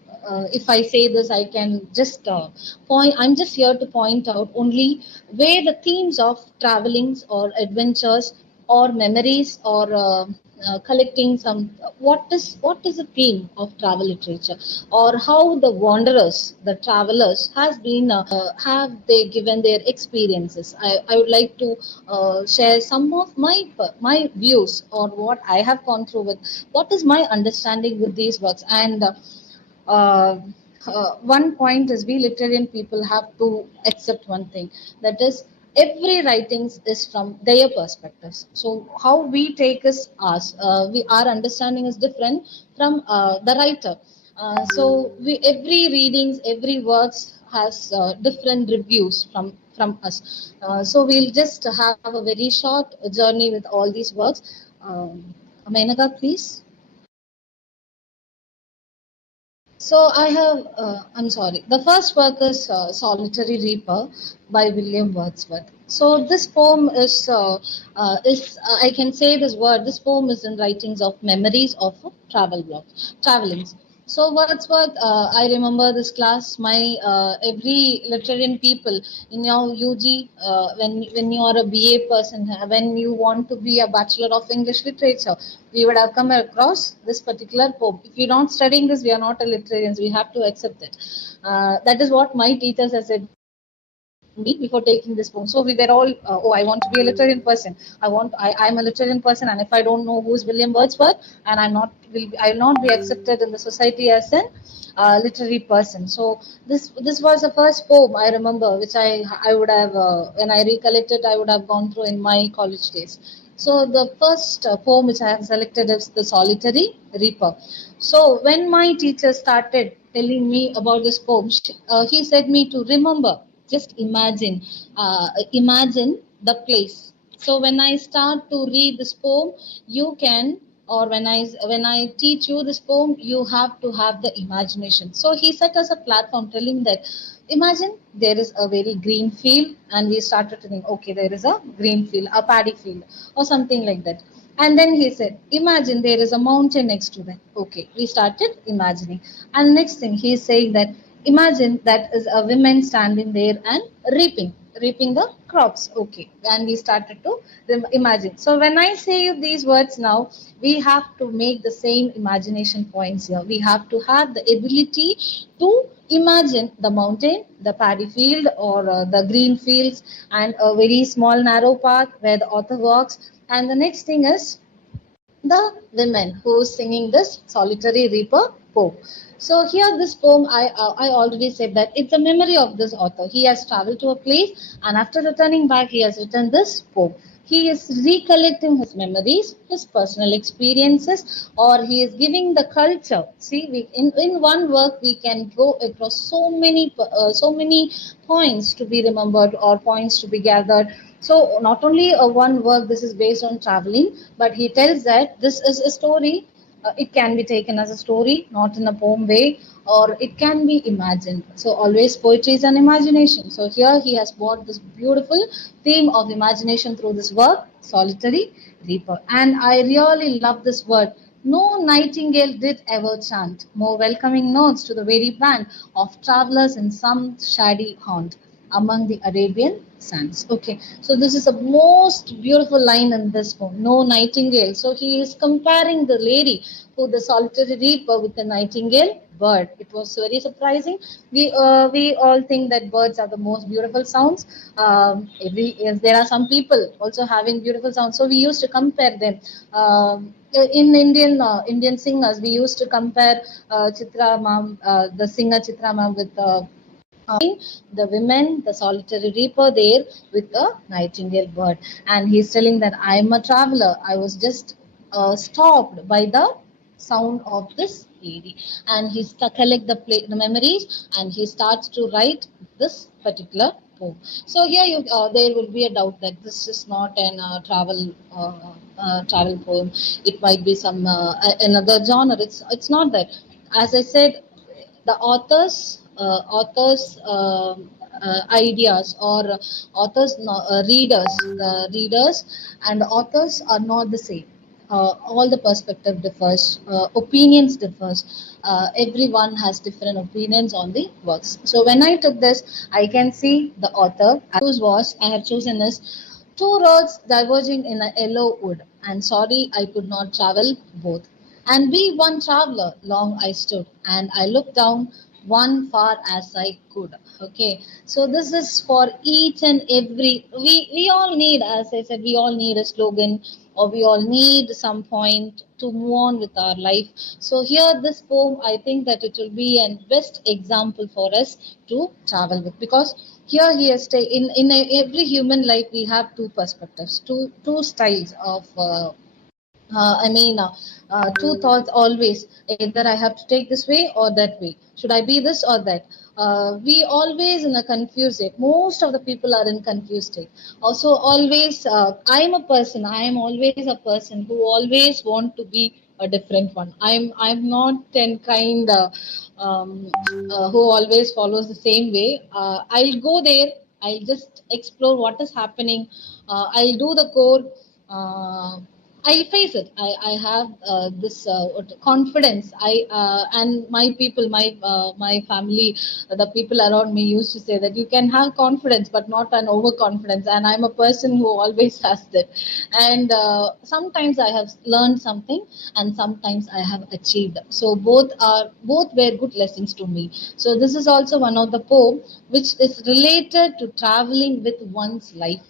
If I say this, I can just point. I'm just here to point out only where the themes of travelings or adventures or memories or collecting some. What is the theme of travel literature, or how the wanderers, the travelers, has been have they given their experiences. I would like to share some of my views or what I have gone through with. What is my understanding with these works, and uh, one point is, we literarian people have to accept one thing, that is, every writings is from their perspectives. So how we take is ours. Our understanding is different from the writer. Every readings, every works has different reviews from us. So we'll just have a very short journey with all these works. Menaka, please. So I have, I'm sorry. The first work is Solitary Reaper by William Wordsworth. So this poem is I can say this word. This poem is in writings of memories of travelings. So Wordsworth, I remember this class. My every literarian people in your UG, when you are a BA person, when you want to be a Bachelor of English Literature, we would have come across this particular poem. If you're not studying this, we are not a literarians. We have to accept it. That is what my teachers have said me before taking this poem. So we were all, oh, I want to be a literarian person. I'm a literarian person, and if I don't know who's William Wordsworth, and I will not be accepted in the society as an literary person. So this was the first poem I remember, which I would have when I recollected, I would have gone through in my college days. So the first poem which I have selected is The Solitary Reaper. So when my teacher started telling me about this poem, he said me to remember, just imagine the place. So when I start to read this poem, you can, or when I teach you this poem, you have to have the imagination. So he set us a platform telling that imagine there is a very green field, and we started to think, okay, there is a green field, a paddy field, or something like that. And then he said, imagine there is a mountain next to them. Okay, we started imagining. And next thing he is saying that imagine that is a woman standing there and reaping the crops. Okay, and we started to imagine. So when I say these words now, we have to make the same imagination points here. We have to have the ability to imagine the mountain, the paddy field, or the green fields, and a very small narrow path where the author walks. And the next thing is the women who's singing this solitary reaper poem. So here this poem, I already said that it's a memory of this author. He has traveled to a place, and after returning back, he has written this poem. He is recollecting his memories, his personal experiences, or he is giving the culture. See, in one work we can go across so many points to be remembered or points to be gathered. So not only one work, this is based on traveling, but he tells that this is a story. It can be taken as a story, not in a poem way, or it can be imagined. So always poetry is an imagination. So here he has brought this beautiful theme of imagination through this work, Solitary Reaper. And I really love this word. No nightingale did ever chant more welcoming notes to the weary band of travelers in some shady haunt among the Arabian sands. Okay, so this is the most beautiful line in this poem. No nightingale. So he is comparing the lady who the solitary reaper with the nightingale bird. It was very surprising. We all think that birds are the most beautiful sounds. Yes, there are some people also having beautiful sounds. So we used to compare them. In Indian singers, we used to compare Chitra Ma'am, the singer Chitra Ma'am with the women, the solitary reaper there with a nightingale bird. And he's telling that I'm a traveler. I was just stopped by the sound of this lady. And he collect the memories, and he starts to write this particular poem. So here there will be a doubt that this is not an travel poem. It might be some another genre. It's not that. As I said, the authors ideas, or authors readers and authors are not the same. All the perspective differs, opinions differs. Everyone has different opinions on the works. So when I took this, I can see the author whose was I have chosen is two roads diverging in a yellow wood, and sorry I could not travel both. And be one traveler, long I stood, and I looked down one far as I could. Okay, so this is for each and every. We all need, as I said, we all need a slogan, or we all need some point to move on with our life. So here, this poem, I think that it will be a best example for us to travel with, because here he has every human life we have two perspectives, two styles of. Two thoughts always. Either I have to take this way or that way. Should I be this or that? We always in a confused state. Most of the people are in confused state. Also, always, I am a person. I am always a person who always want to be a different one. I'm not an kind who always follows the same way. I'll go there. I'll just explore what is happening. I'll do the core. I'll face it. I have this confidence. And my people, my family, the people around me used to say that you can have confidence, but not an overconfidence. And I'm a person who always has that. And sometimes I have learned something, and sometimes I have achieved. So both were good lessons to me. So this is also one of the poem which is related to traveling with one's life.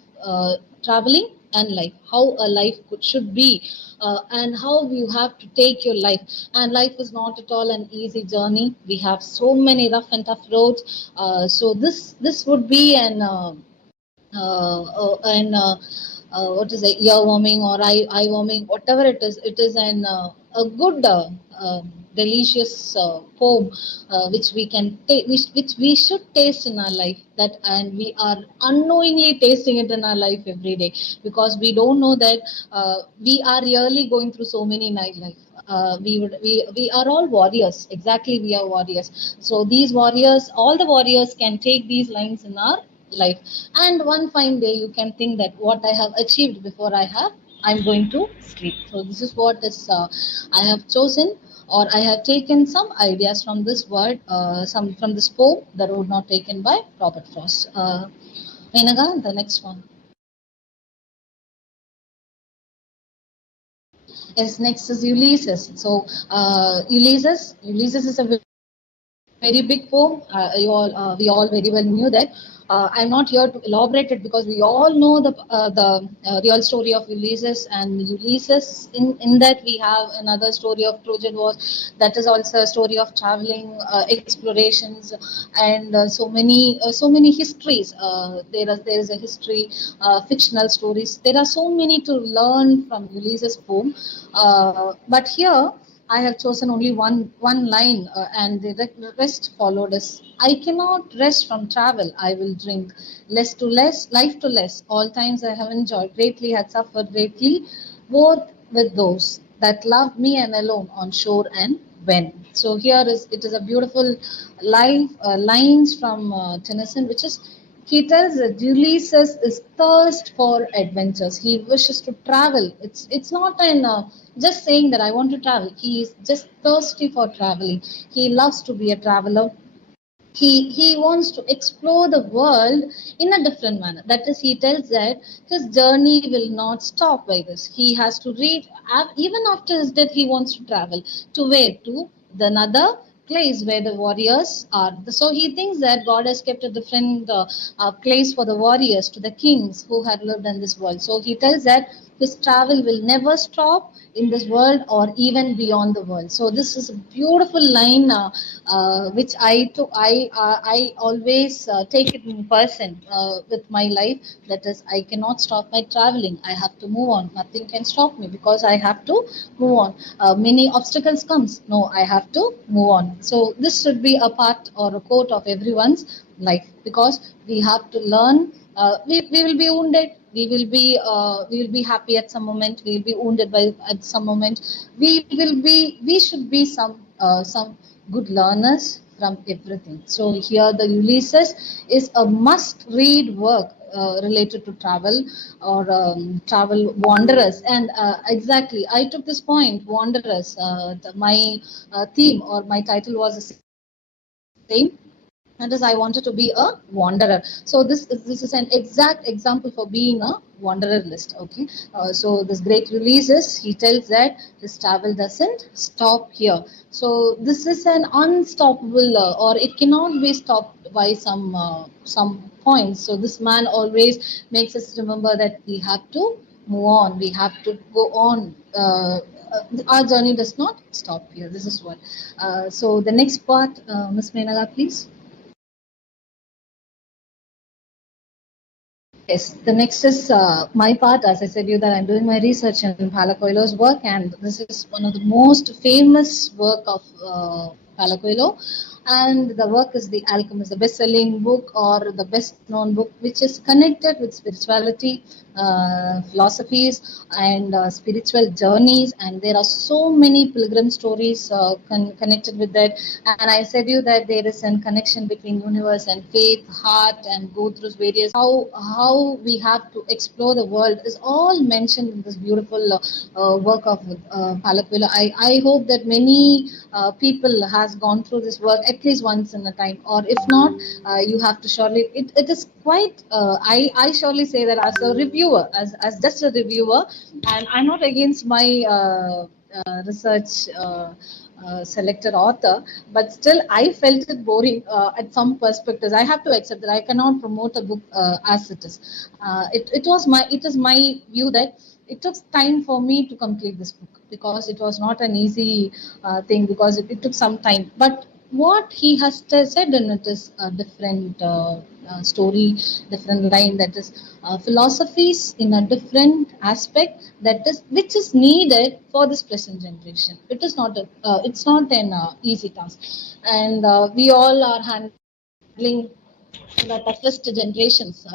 Traveling and life, how a life should be, and how you have to take your life. And life is not at all an easy journey. We have so many rough and tough roads. So this would be an and what is it, ear warming or eye warming, whatever it is an a good delicious poem which we can take, which we should taste in our life, that and we are unknowingly tasting it in our life every day, because we don't know that we are really going through so many nightlife. We are all warriors. Exactly, we are warriors. So these warriors, all the warriors can take these lines in our life, and one fine day you can think that what I have achieved before I'm going to sleep. So this is what is I have chosen, or I have taken some ideas from this word, some from this poem, The Road Not Taken by Robert Frost. Menaga, the next one. Yes, next is Ulysses. So Ulysses is a very big poem. We all very well knew that. I'm not here to elaborate it, because we all know the real story of Ulysses. And Ulysses, in that we have another story of Trojan War. That is also a story of traveling, explorations, and so many histories. There is a history, fictional stories. There are so many to learn from Ulysses poem. But here I have chosen only one line, and the rest followed us. I cannot rest from travel. I will drink less to less, life to less. All times I have enjoyed greatly, had suffered greatly, both with those that love me and alone on shore and when. So here is it is a beautiful lines from Tennyson, which is he tells that Ulysses is thirst for adventures. He wishes to travel. It's not an just saying that I want to travel. He is just thirsty for traveling. He loves to be a traveler. He wants to explore the world in a different manner. That is, he tells that his journey will not stop by this. He has to reach, even after his death, he wants to travel to where, to the another place where the warriors are. So he thinks that God has kept a different place for the warriors, to the kings who had lived in this world. So he tells that his travel will never stop in this world or even beyond the world. So this is a beautiful line, which I always take it in person with my life. That is, I cannot stop my traveling. I have to move on. Nothing can stop me, because I have to move on. Many obstacles comes. No, I have to move on. So this should be a part or a quote of everyone's life, because we have to learn. We will be wounded. We will be happy at some moment. We will be wounded by at some moment. We should be some good learners from everything. So here the Ulysses is a must read work related to travel, or travel wanderers. And exactly, I took this point, wanderers. My theme or my title was the same. That is, I wanted to be a wanderer. So this is an exact example for being a wanderer list. Okay, so this great Ulysses, he tells that his travel doesn't stop here. So this is an unstoppable, or it cannot be stopped by some points. So this man always makes us remember that we have to move on. We have to go on. Our journey does not stop here. This is what. So the next part, Ms. Menaga, please. Yes, the next is my part. As I said you that I'm doing my research in Paulo Coelho's work, and this is one of the most famous work of Paulo Coelho. And the work is The Alchemist, the best-selling book or the best-known book, which is connected with spirituality, philosophies, and spiritual journeys. And there are so many pilgrim stories connected with that. And I said you that there is a connection between universe and faith, heart, and go through various how we have to explore the world is all mentioned in this beautiful work of Paulo Coelho. I hope that many people has gone through this work at least once in a time, or if not, you have to surely. It is quite. I surely say that as a reviewer, as just a reviewer, and I'm not against my research. Selected author, but still I felt it boring at some perspectives. I have to accept that I cannot promote a book as it is. It is my view that it took time for me to complete this book because it was not an easy thing, because it took some time. But what he has said in it is a different story, different line, that is philosophies in a different aspect, that is which is needed for this present generation. It is not it's not an easy task, and we all are handling the toughest generations.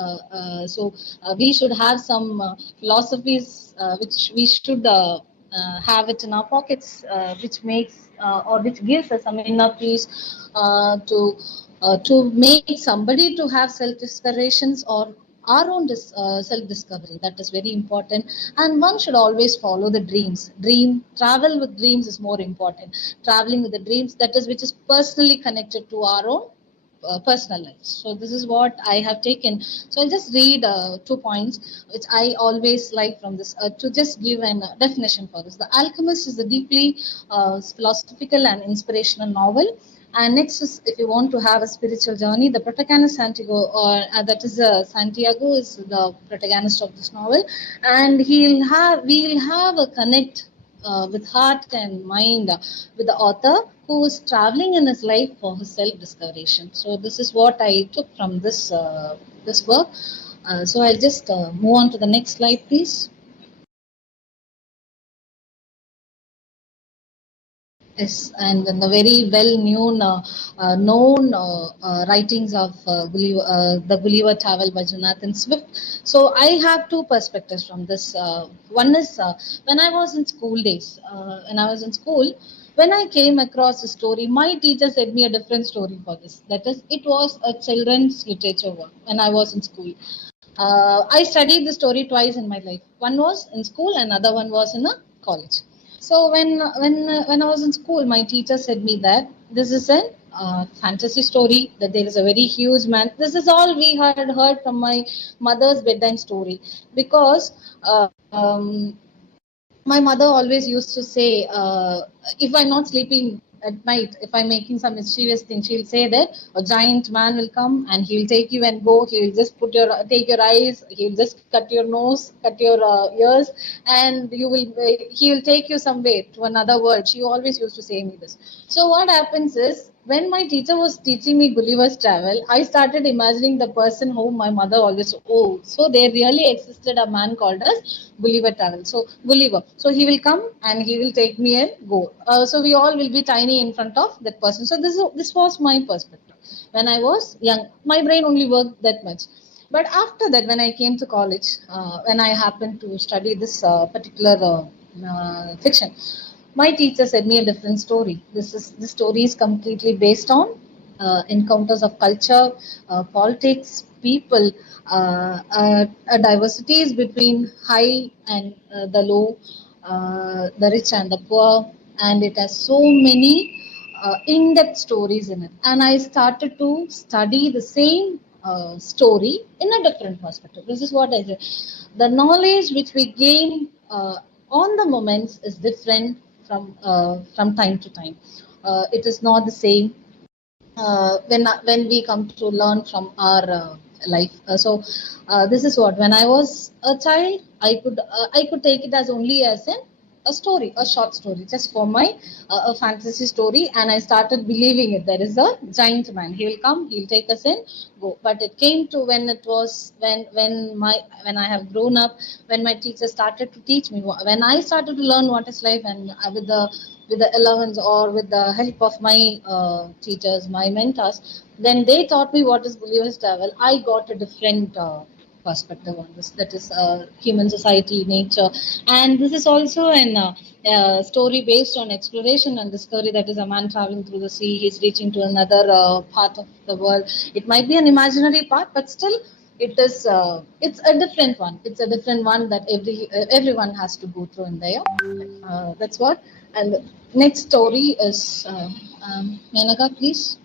We should have some philosophies which we should have it in our pockets, which makes or which gives us some inner peace to make somebody to have self discoveries or our own self discovery. That is very important, and one should always follow the travel with dreams is more important. Traveling with the dreams, that is which is personally connected to our own personal life. So this is what I have taken. So I'll just read 2 points which I always like from this to just give an definition for this. The Alchemist is a deeply philosophical and inspirational novel. And next is, if you want to have a spiritual journey, the protagonist Santiago, or Santiago is the protagonist of this novel, and we'll have a connect with heart and mind with the author who is traveling in his life for his self-discovery. So this is what I took from this this work. So I'll just move on to the next slide, please. Yes, and in the very known writings of the Gulliver Travel by Jonathan Swift. So I have two perspectives from this. One is when I was in school days. When I was in school, when I came across a story, my teacher said me a different story for this. That is, it was a children's literature work when I was in school. I studied the story twice in my life. One was in school, and another one was in a college. So when I was in school, my teacher said me that this is a fantasy story, that there is a very huge man. This is all we had heard from my mother's bedtime story, because my mother always used to say, if I'm not sleeping at night, if I'm making some mischievous thing, she'll say that a giant man will come and he'll take you and go. He'll just take your eyes. He'll just cut your nose, cut your ears, and he'll take you somewhere to another world. She always used to say me this. So what happens is, when my teacher was teaching me Gulliver's Travel, I started imagining the person whom my mother always, so there really existed a man called as Gulliver Travel. So Gulliver. So he will come and he will take me and go. So we all will be tiny in front of that person. So this was my perspective. When I was young, my brain only worked that much. But after that, when I came to college, when I happened to study this particular fiction, my teacher said me a different story. This story is completely based on encounters of culture, politics, people, diversities between high and the low, the rich and the poor, and it has so many in-depth stories in it. And I started to study the same story in a different perspective. This is what I said. The knowledge which we gain on the moments is different from time to time. It is not the same when we come to learn from our life. So this is what, when I was a child, I could take it as only as an a story, a short story, just for my a fantasy story, and I started believing it. There is a giant man. He will come. He'll take us in. Go. But it came to when it was when I have grown up, when my teacher started to teach me, when I started to learn what is life, and with the allowance or with the help of my teachers, my mentors, then they taught me what is Gulliver's Travel. I got a different perspective on this. That is human society, nature, and this is also an story based on exploration and discovery. That is a man traveling through the sea. He's reaching to another part of the world. It might be an imaginary part, but still, it's a different one. It's a different one that everyone has to go through in there. That's what. And the next story is Menaka, please.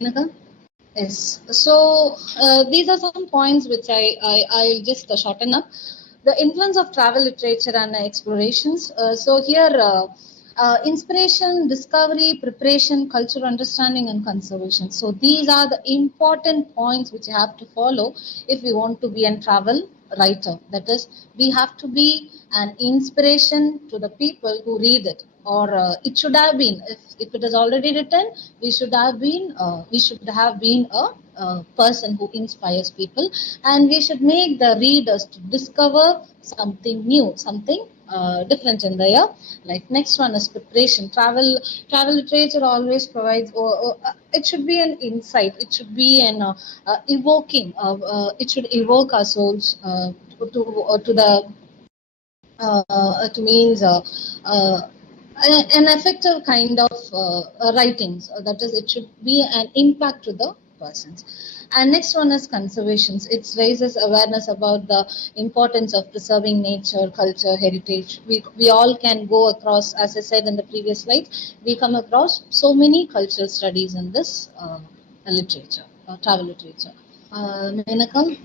Menaka? Yes. So these are some points which I'll just shorten up. The influence of travel literature and explorations. So here, inspiration, discovery, preparation, cultural understanding, and conservation. So these are the important points which you have to follow if we want to be a travel writer. That is, we have to be an inspiration to the people who read it, or it should have been, if it is already written, we should have been a person who inspires people, and we should make the readers to discover something new, something different in the year. Like next one is preparation. Travel literature always provides, it should be an insight, it should be an evoking, it should evoke our souls to the it means an effective kind of writings. That is, it should be an impact to the persons. And next one is conservations. It raises awareness about the importance of preserving nature, culture, heritage. We all can go across, as I said in the previous slide, we come across so many cultural studies in this literature, travel literature. Menaka,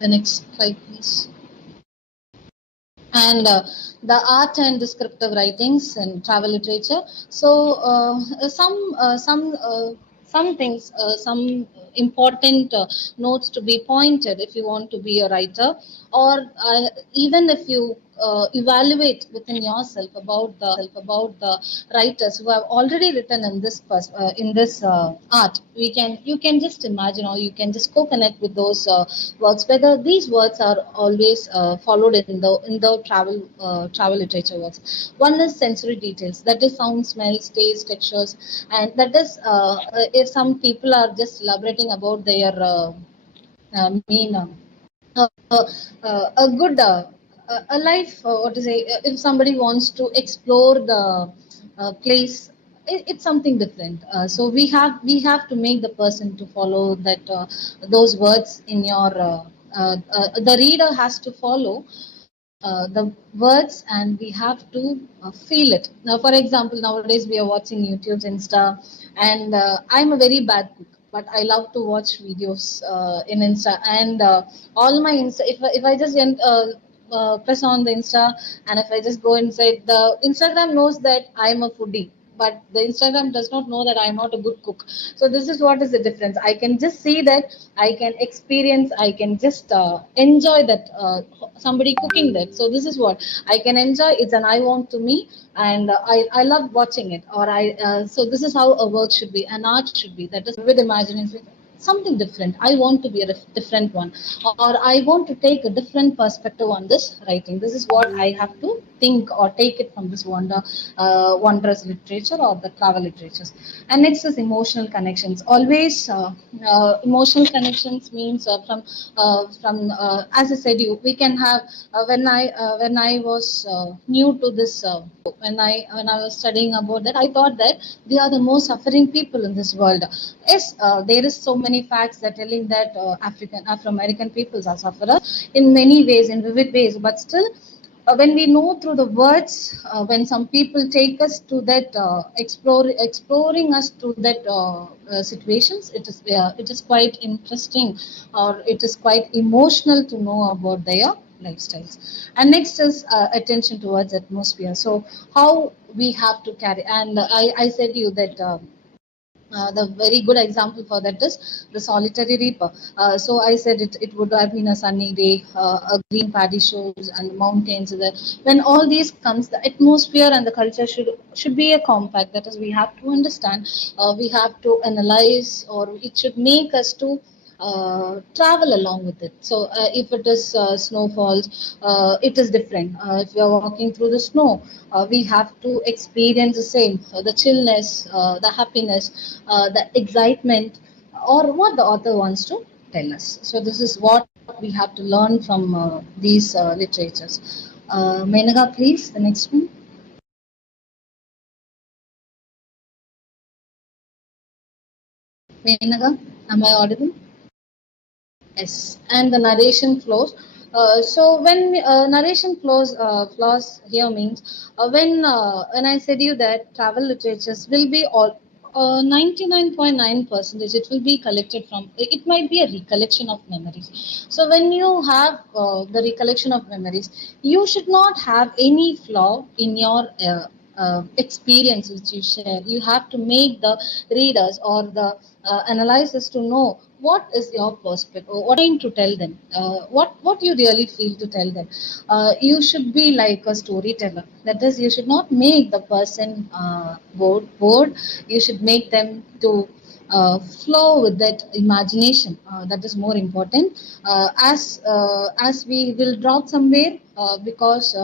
the next slide, please. And the art and descriptive writings and travel literature. So some things, some important notes to be pointed if you want to be a writer, or even if you evaluate within yourself about the writers who have already written in this art. You can just imagine, or you can just co-connect with those works, whether these words are always followed in the travel literature works. One is sensory details, that is sound, smells, taste, textures, and that is if some people are just elaborating about their mean a good a life, what to say, if somebody wants to explore the place, it's something different. So we have to make the person to follow that those words in your the reader has to follow the words, and we have to feel it. Now, for example, nowadays we are watching YouTube, Insta, and I'm a very bad cook, but I love to watch videos in Insta, and all my Insta, if I just press on the Insta, and if I just go inside, the Instagram knows that I'm a foodie, but the Instagram does not know that I'm not a good cook. So this is what is the difference. I can just see that, I can experience, I can just enjoy that somebody cooking that. So this is what I can enjoy. It's an I want to me, and I love watching it. Or so this is how a work should be, an art should be. That is with imagination, something different. I want to be a different one, or I want to take a different perspective on this writing. This is what I have to think or take it from this wondrous literature or the travel literatures. And next is emotional connections. Always emotional connections means from as I said, we can have when I was new to this when I was studying about that, I thought that they are the most suffering people in this world. Yes, there is so many facts that telling that Afro-American peoples are sufferers in many ways, in vivid ways, but still when we know through the words, when some people take us to that exploring us to that situations, it is quite interesting, or it is quite emotional to know about their lifestyles. And next is attention towards atmosphere. So how we have to carry, and I said you that The very good example for that is the solitary reaper. So I said it would have been a sunny day, a green paddy shows and the mountains. When all these comes, the atmosphere and the culture should be a compact. That is, we have to understand, we have to analyze, or it should make us to travel along with it. So if it is snowfalls, it is different. If you are walking through the snow, we have to experience the same, the chillness, the happiness, the excitement, or what the author wants to tell us. So this is what we have to learn from these literatures. Menaga, please, the next one. Menaga, am I audible? Yes, and the narration flows. So when narration flows here means when I said you that travel literatures will be all 99.9%, it will be collected from, it might be a recollection of memories. So when you have the recollection of memories, you should not have any flaw in your experience which you share. You have to make the readers or the analyzers to know what is your perspective, what are you trying to tell them, what you really feel to tell them. You should be like a storyteller. That is, you should not make the person bored. You should make them to flow with that imagination. That is more important. As we will drop somewhere, because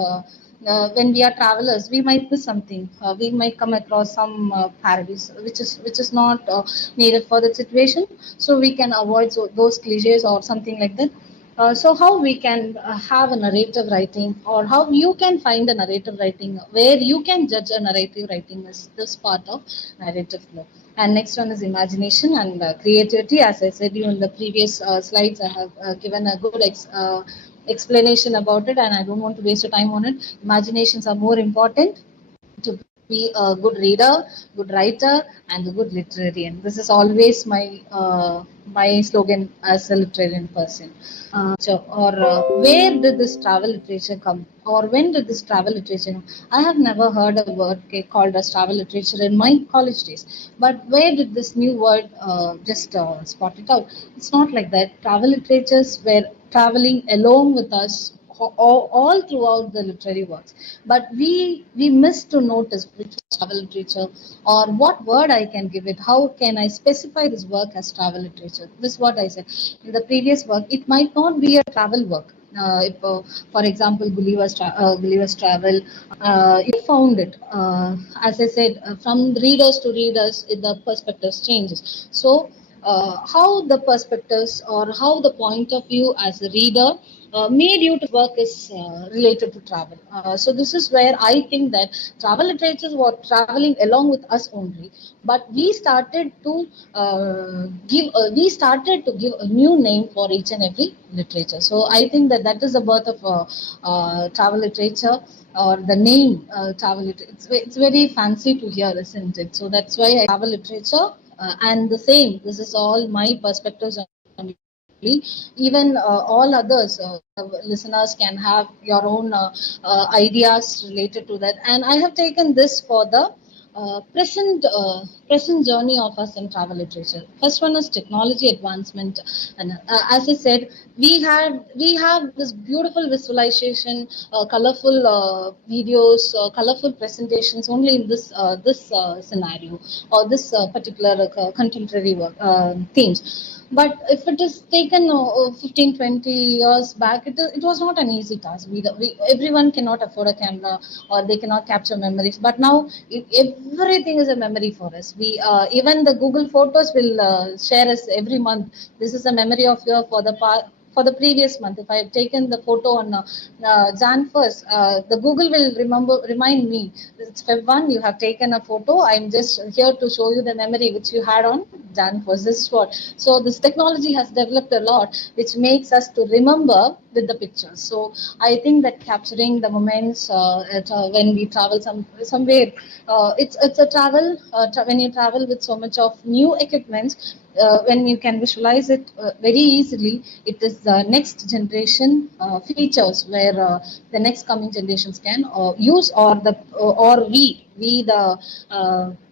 when we are travelers, we might miss something. We might come across some paradise which is not needed for the situation. So we can avoid those cliches or something like that. So how we can have a narrative writing, or how you can find a narrative writing where you can judge a narrative writing is this part of narrative flow. And next one is imagination and creativity. As I said you in the previous slides, I have given a good explanation about it, and I don't want to waste your time on it. Imaginations are more important to be a good reader, good writer, and a good literarian. This is always my slogan as a literarian person. Where did this travel literature come, or when did this travel literature come? I have never heard a word called as travel literature in my college days. But where did this new word just spot it out? It's not like that. Travel literatures were traveling along with us all throughout the literary works, but we miss to notice which was travel literature, or what word I can give it, how can I specify this work as travel literature. This is what I said in the previous work. It might not be a travel work. If, for example, Gulliver's Travel, you found it. As I said, from readers to readers, the perspectives changes. So, how the perspectives or how the point of view as a reader made you to work is related to travel. So this is where I think that travel literatures were traveling along with us only, but we started to give a new name for each and every literature. So I think that that is the birth of travel literature, or the name travel literature. It's very fancy to hear, isn't it? So that's why I travel literature, and the same. This is all my perspectives on even all others listeners can have your own ideas related to that, and I have taken this for the present journey of us in travel literature. First one is technology advancement, and as I said, we have this beautiful visualization, colorful videos, colorful presentations only in this scenario, or this particular contemporary work themes. But if it is taken 15, 20 years back, it was not an easy task. Everyone cannot afford a camera, or they cannot capture memories. But now everything is a memory for us. Even the Google Photos will share us every month. This is a memory of your for the previous month. If I have taken the photo on Jan 1st, the Google will remind me, it's Feb 1, you have taken a photo. I'm just here to show you the memory which you had on Jan 1st. This is what. So this technology has developed a lot, which makes us to remember with the pictures. So I think that capturing the moments when we travel somewhere, it's a travel. When you travel with so much of new equipments, when you can visualize it very easily, it is the next generation features where the next coming generations can use, or the or we the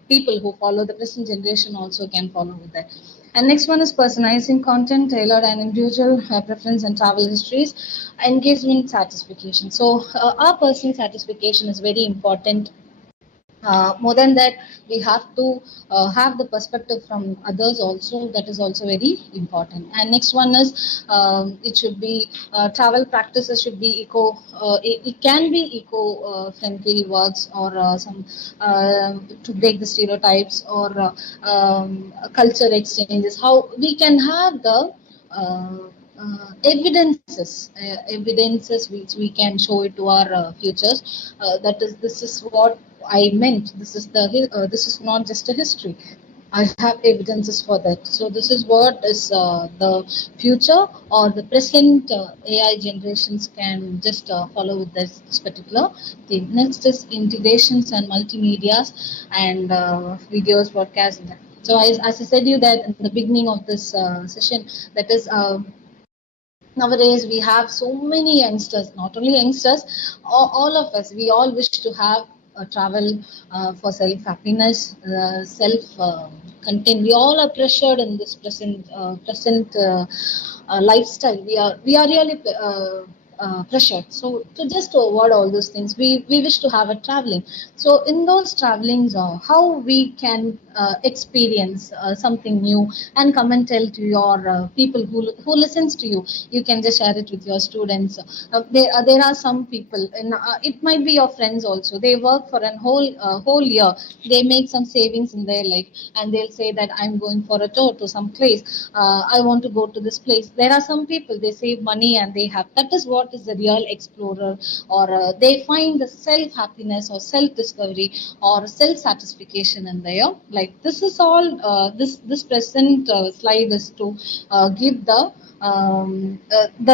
people who follow the present generation also can follow with that. And next one is personalizing content tailored and individual preference and travel histories, engagement satisfaction. So our personal satisfaction is very important. More than that, we have to have the perspective from others also. That is also very important. And next one is it should be travel practices should be eco. It can be eco friendly works or some to break the stereotypes or culture exchanges. How we can have the evidences which we can show it to our futures. That is, this is what I meant. This is not just a history. I have evidences for that. So this is what is the future or the present AI generations can just follow with this particular thing. Next is integrations and multimedias and videos, broadcasts. So as I said you that in the beginning of this session, that is. Nowadays we have so many youngsters, not only youngsters, all of us, we all wish to have travel for self happiness, self content. We all are pressured in this present lifestyle. We are really pressured. So to just to avoid all those things, we wish to have a traveling. So in those travelings, how we can experience something new and come and tell to your people who listens to you. You can just share it with your students. There are some people, and it might be your friends also. They work for a whole year. They make some savings in their life, and they'll say that I'm going for a tour to some place. I want to go to this place. There are some people, they save money and they have. That is what is the real explorer, or they find the self happiness or self discovery or self satisfaction in there. Like this is all. This present slide is to give the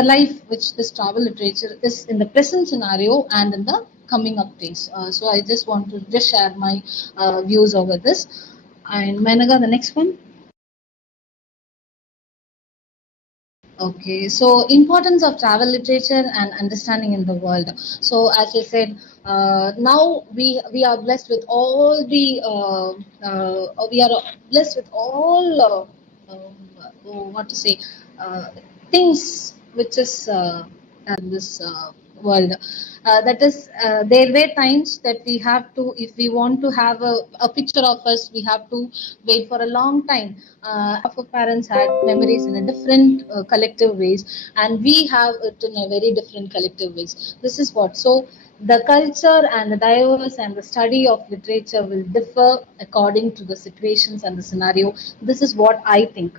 life which this travel literature is in the present scenario and in the coming up days. So I just want to just share my views over this. And Menaga, the next one. Okay, so importance of travel literature and understanding in the world. So as I said, now we are blessed with all the we are blessed with all what to say things which is in this world. That is, there were times that we have to, if we want to have a picture of us, we have to wait for a long time. Our parents had memories in a different collective ways, and we have it in a very different collective ways. This is what. So the culture and the diverse and the study of literature will differ according to the situations and the scenario. This is what I think.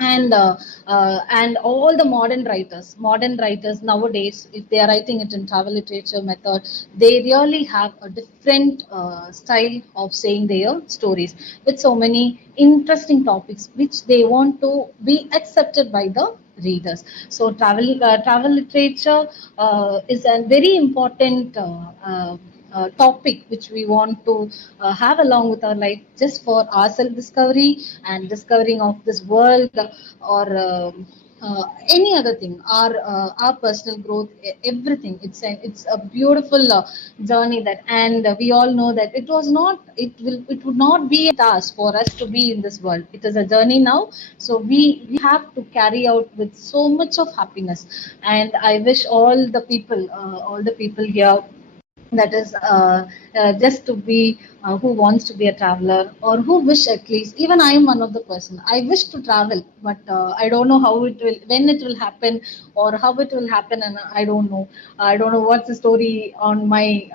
And all the modern writers nowadays, if they are writing it in travel literature method, they really have a different style of saying their stories with so many interesting topics which they want to be accepted by the readers. So travel literature is a very important topic which we want to have along with our life, just for our self discovery and discovering of this world, or any other thing, our personal growth, everything. It's a beautiful journey that, and we all know that it would not be a task for us to be in this world. It is a journey now, so we have to carry out with so much of happiness. And I wish all the people here, that is just to be who wants to be a traveler, or who wish, at least, even I am one of the person, I wish to travel, but I don't know how it will, when it will happen, or how it will happen, and I don't know what's the story on my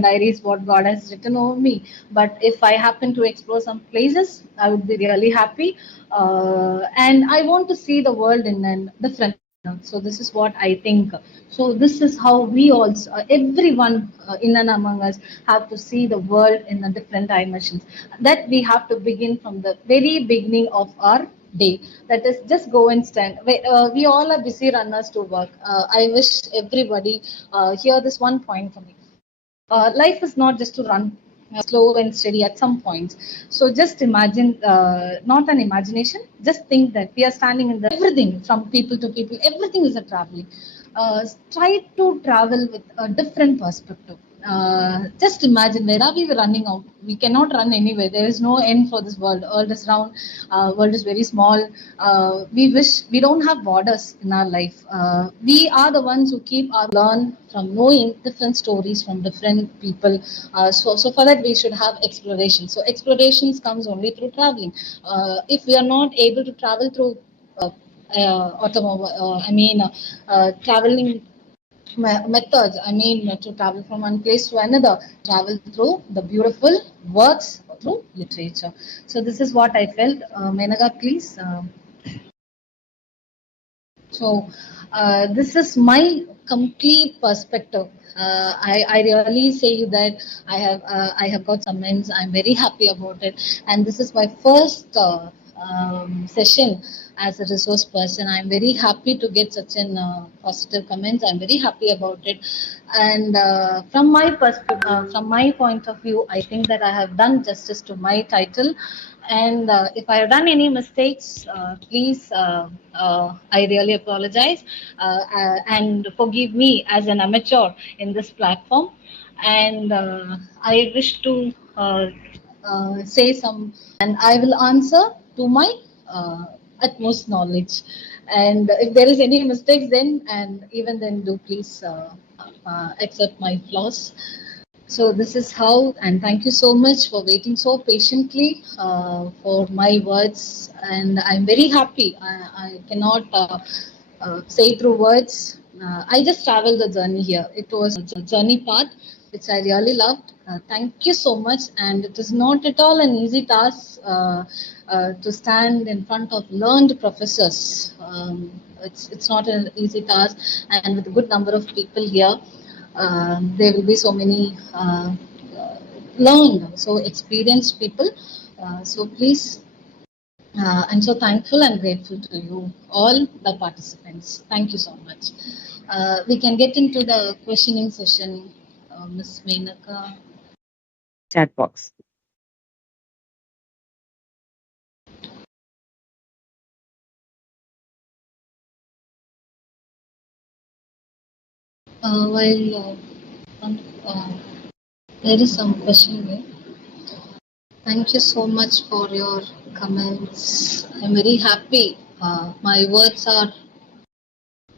diaries, what God has written over me. But if I happen to explore some places, I would be really happy, and I want to see the world in a different. So this is what I think. So this is how we also, everyone in and among us, have to see the world in a different dimensions. That we have to begin from the very beginning of our day. That is, just go and stand. We all are busy runners to work. I wish everybody hear this one point from me. Life is not just to run slow and steady at some points. So just imagine, not an imagination, just think that we are standing in the everything from people to people, everything is a traveling. Try to travel with a different perspective. Just imagine, where are we running out? We cannot run anywhere. There is no end for this world. World is round. World is very small. We wish we don't have borders in our life. We are the ones who keep our learn from knowing different stories from different people. So for that we should have exploration. So explorations comes only through traveling. If we are not able to travel through automobile, traveling methods. I mean, to travel from one place to another, travel through the beautiful works through literature. So this is what I felt. Menaga, please. This is my complete perspective. I really say that I have got comments. I'm very happy about it, and this is my first session as a resource person. I'm very happy to get such an positive comments. I'm very happy about it, and from my perspective, from my point of view, I think that I have done justice to my title. And if I have done any mistakes, please, I really apologize and forgive me as an amateur in this platform. And I wish to say some, and I will answer to my utmost knowledge. And if there is any mistakes, then and even then, do please accept my flaws. So this is how, and thank you so much for waiting so patiently for my words, and I'm very happy. I cannot say through words. I just traveled the journey here. It was a journey path which I really loved. Thank you so much, and it is not at all an easy task to stand in front of learned professors. It's not an easy task, and with a good number of people here. There will be so many learned, so experienced people. So please, I'm so thankful and grateful to you, all the participants. Thank you so much. We can get into the questioning session, Ms. Menaka. Chat box. While there is some question here. Thank you so much for your comments. I'm very happy. My words are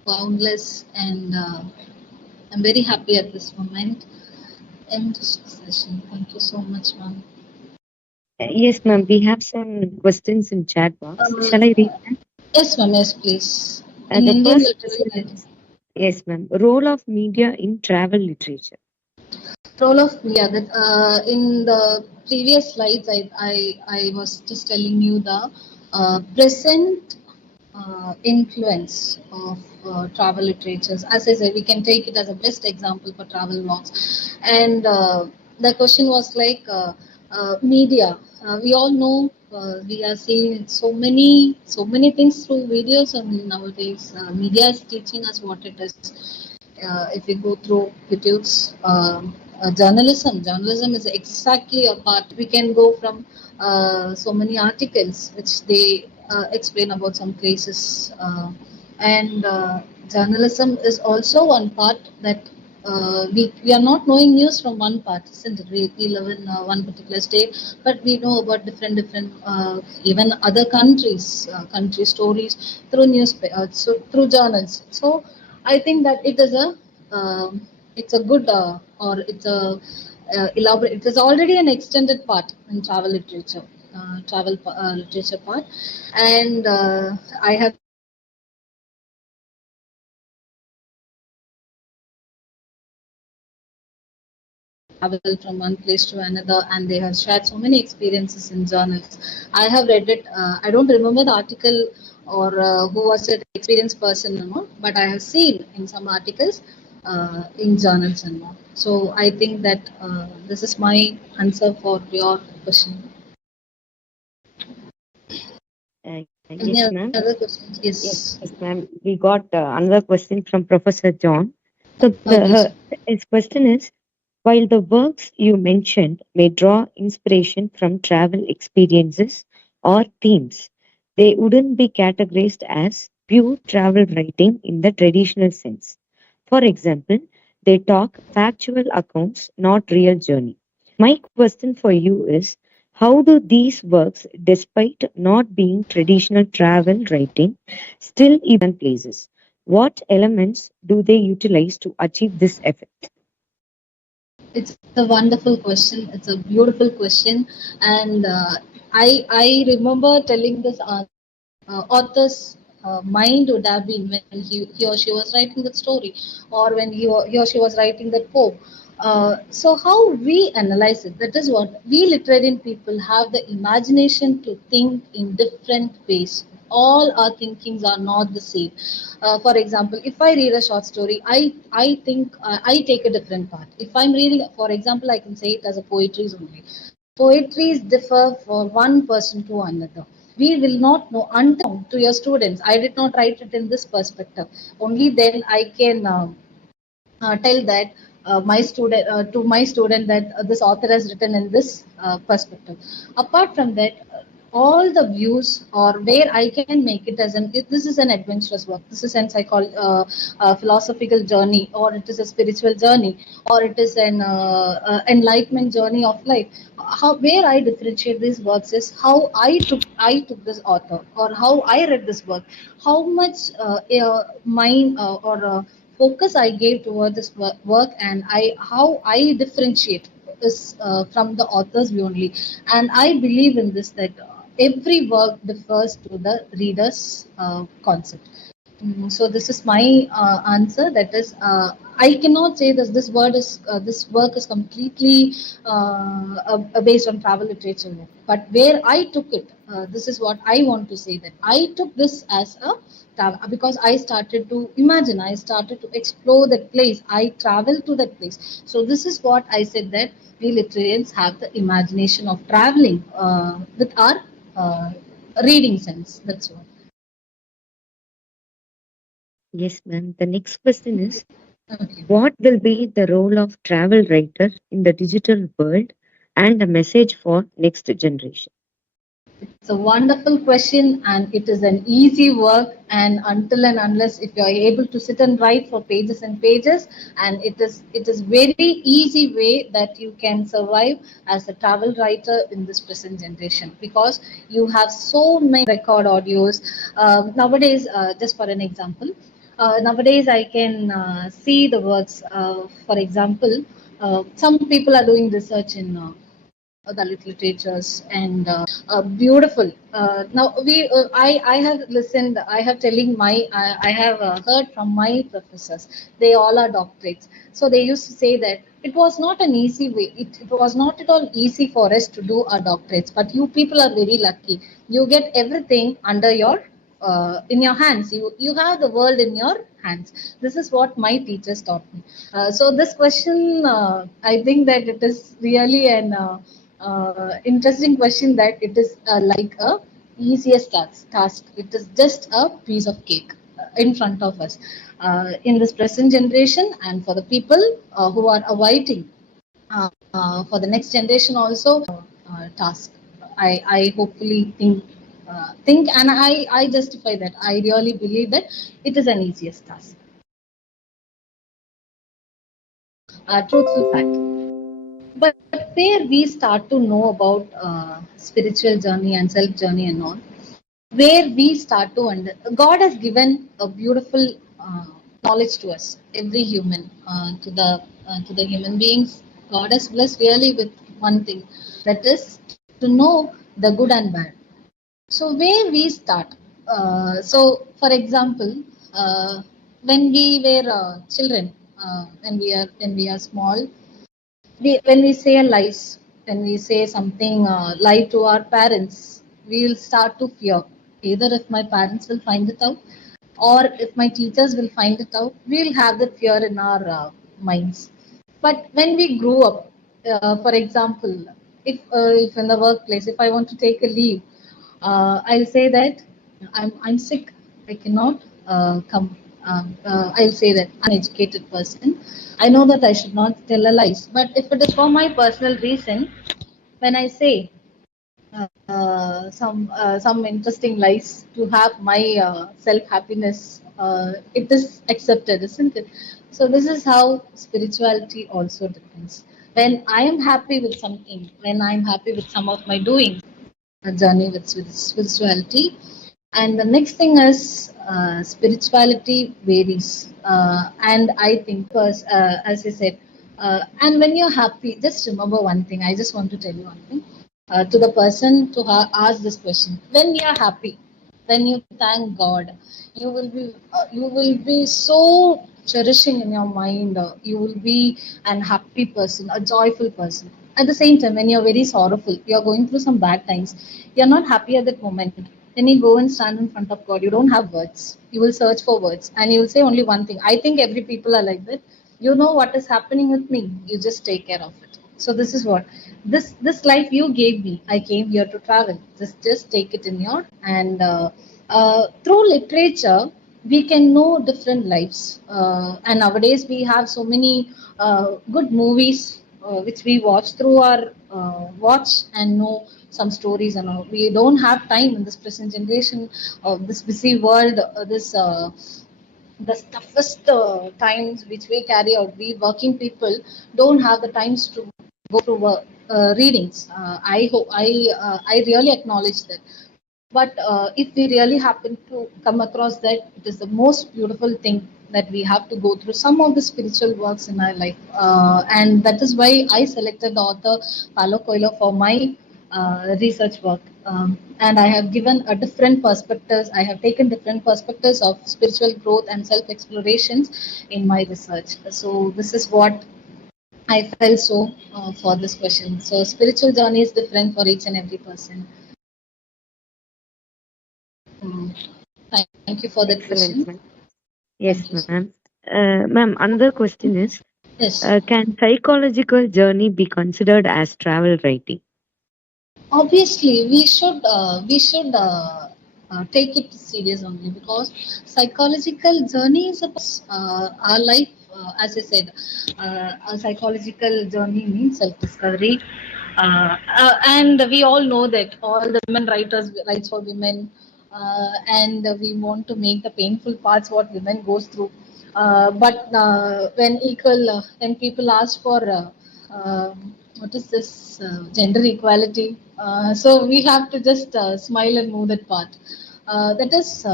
boundless, and I'm very happy at this moment. End session. Thank you so much, ma'am. Yes, ma'am. We have some questions in chat box. Shall I read them? Yes, ma'am. Yes, please. In The Indian first literary question writing. is, yes, ma'am. Role of media in travel literature. Role of media. That in the previous slides, I was just telling you the present influence of travel literatures. As I said, we can take it as a best example for travel blogs. And the question was like media. We all know we are seeing so many things through videos, and nowadays media is teaching us what it is. If we go through YouTube's journalism is exactly a part. We can go from so many articles which they explain about some places, and journalism is also one part that we are not knowing news from one part, isn't it? We live in one particular state, but we know about different even other countries, country stories through newspaper, so through journals. So I think that it is a it's a good or it's a elaborate. It is already an extended part in travel literature, literature part, and I have traveled from one place to another, and they have shared so many experiences in journals. I have read it. I don't remember the article or who was it, experienced person or not, but I have seen in some articles in journals and all. So I think that this is my answer for your question. Any Yes, ma'am. other questions? Yes, Yes. yes, ma'am. We got another question from Professor John. So Okay. his question is, while the works you mentioned may draw inspiration from travel experiences or themes, they wouldn't be categorized as pure travel writing in the traditional sense. For example, They talk factual accounts, not real journey. My question for you is, how do these works, despite not being traditional travel writing, still evoke places? What elements do they utilize to achieve this effect? It's a wonderful question. It's a beautiful question, and I remember telling this answer that author's mind would have been when he or she was writing that story, or when he or she was writing that poem. So how we analyze it, that is what we literary people have the imagination to think in different ways. All our thinkings are not the same. For example, if I read a short story, I think I take a different path. If I'm reading, for example, I can say it as a poetry only. Poetries differ for one person to another. We will not know until to your students. I did not write it in this perspective. Only then I can tell that to my student that this author has written in this perspective. Apart from that, all the views or where I can make it as this is an adventurous work. This is an philosophical journey, or it is a spiritual journey, or it is an enlightenment journey of life. How where I differentiate these works is how I took this author, or how I read this work, how much mind or focus I gave toward this work, and I how I differentiate is from the author's view only. And I believe in this that every work differs to the reader's concept. So this is my answer. That is, I cannot say that this work is completely based on travel literature, but where I took it, this is what I want to say, that I took this as a travel because I started to imagine, I started to explore that place, I traveled to that place. So this is what I said, that we literarians have the imagination of traveling with our reading sense. That's what. Yes, ma'am. The next question is, Okay. what will be the role of travel writer in the digital world and a message for next generation? It's a wonderful question, and it is an easy work. And until and unless if you are able to sit and write for pages and pages, and it is very easy way that you can survive as a travel writer in this present generation, because you have so many record audios nowadays. Just for an example, nowadays I can see the works. For example, some people are doing research in. Dalit literatures and beautiful. Now I have listened. I have telling my I have heard from my professors. They all are doctorates. So they used to say that it was not an easy way. It was not at all easy for us to do our doctorates. But you people are very lucky. You get everything under your in your hands. You have the world in your hands. This is what my teachers taught me. So this question, I think that it is really an interesting question, that it is like a easiest task. It is just a piece of cake in front of us in this present generation, and for the people who are awaiting for the next generation also task. I hopefully think, and I justify that. I really believe that it is an easiest task. Truthful fact. But where we start to know about spiritual journey and self journey and all, where we start to God has given a beautiful knowledge to us, every human, to the human beings. God has blessed really with one thing, that is to know the good and bad. So where we start? So for example, when we were children, when we are small, when we say lies, when we say something lie to our parents, we will start to fear. Either if my parents will find it out, or if my teachers will find it out, we will have that fear in our minds. But when we grew up, for example, if in the workplace, if I want to take a leave, I'll say that I'm sick. I cannot come. I'll say that uneducated person. I know that I should not tell a lies, but if it is for my personal reason, when I say some interesting lives to have my self happiness. It is accepted, isn't it? So this is how spirituality also depends. When I am happy with something, when I am happy with some of my doings, a journey with spirituality. And the next thing is spirituality varies. And I think, as I said, and when you're happy, just remember one thing. I just want to tell you one thing to the person to ask this question. When you're happy, when you thank God, you will be so cherishing in your mind. You will be an happy person, a joyful person. At the same time, when you're very sorrowful, you're going through some bad times, you're not happy at that moment. Then you go and stand in front of God. You don't have words. You will search for words, and you will say only one thing. I think every people are like that. You know what is happening with me. You just take care of it. So this is what this life you gave me. I came here to travel. Just take it in your and through literature we can know different lives. And nowadays we have so many good movies which we watch through our watch and know some stories and all. We don't have time in this present generation of this busy world, this the toughest times which we carry out. We working people don't have the times to go through readings. I really acknowledge that. But if we really happen to come across that, it is the most beautiful thing that we have to go through some of the spiritual works in our life. And that is why I selected the author Paulo Coelho for my research work. And I have given a different perspectives. I have taken different perspectives of spiritual growth and self explorations in my research. So this is what I felt so for this question. So spiritual journey is different for each and every person. Mm. Thank you for that Excellent, question. ma'am. Yes, Thank you. ma'am. Ma'am, another question is, Yes, can psychological journey be considered as travel writing? obviously we should take it serious only because psychological journey is about our life. As I said, a psychological journey means self-discovery, and we all know that all the women writers writes for women, and we want to make the painful parts what women goes through. But when people ask for what is this gender equality? So we have to just smile and move that part. That is,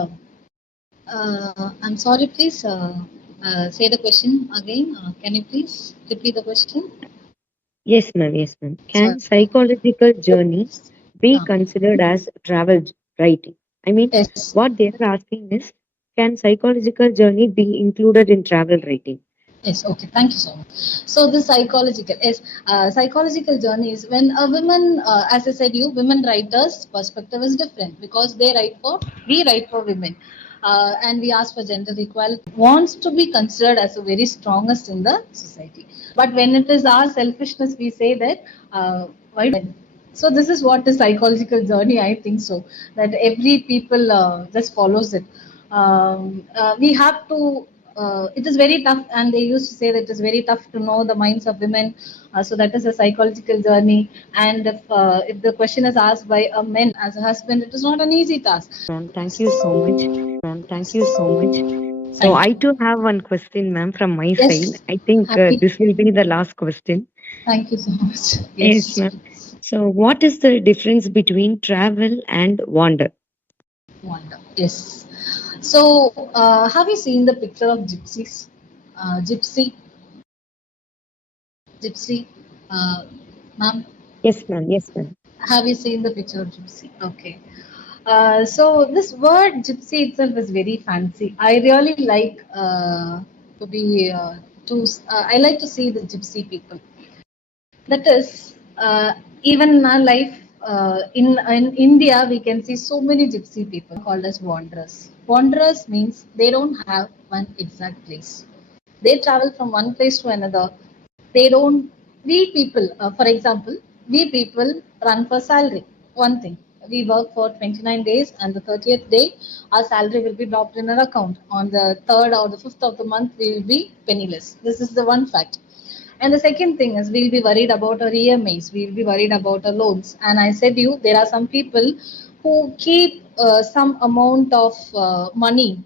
I'm sorry, please say the question again. Can you please repeat the question? Yes, ma'am. Yes, ma'am. Sorry. Can psychological journey be Uh, considered as travel writing? I mean, yes. what they are asking is, can psychological journey be included in travel writing? Yes, okay, thank you so much. So the psychological journey is when a woman, as I said, you women writers' perspective is different because we write for women, and we ask for gender equality. Wants to be considered as a very strongest in the society, but when it is our selfishness, we say that why do men? So this is what the psychological journey. I think so that every people just follows it. We have to it is very tough, and they used to say that it is very tough to know the minds of women. So that is a psychological journey. And if the question is asked by a man as a husband, it is not an easy task. Ma'am, thank you so much. Thank you so much. So Thank I you. too have one question, ma'am, from my side. Yes, I think happy. this will be the last question. Thank you so much. Yes, Yes, ma'am. please. So, what is the difference between travel and wander? Wonder. Yes. So, have you seen the picture of gypsies? Gypsy, uh, ma'am. Yes, ma'am. Yes, ma'am. Have you seen the picture of gypsy? Okay. So this word gypsy itself is very fancy. I really like to be to. I like to see the gypsy people. That is, even in our life in India, we can see so many gypsy people called as wanderers. Wanderers means they don't have one exact place. They travel from one place to another. They don't. We people, for example, we people run for salary. One thing. We work for 29 days, and the 30th day, our salary will be dropped in our account. On the third or the fifth of the month, we will be penniless. This is the one fact. And the second thing is we'll be worried about our EMIs, we'll be worried about our loans. And I said you, there are some people who keep some amount of money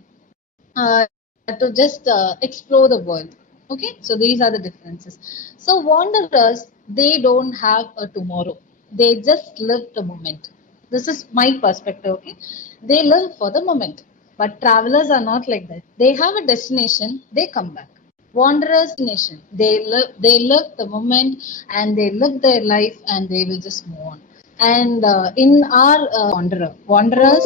to just explore the world. Okay, so these are the differences. So wanderers, they don't have a tomorrow. They just live the moment. This is my perspective. Okay, they live for the moment. But travelers are not like that. They have a destination. They come back. Wanderers nation. They live the moment and they live their life and they will just move on. And in our wanderers,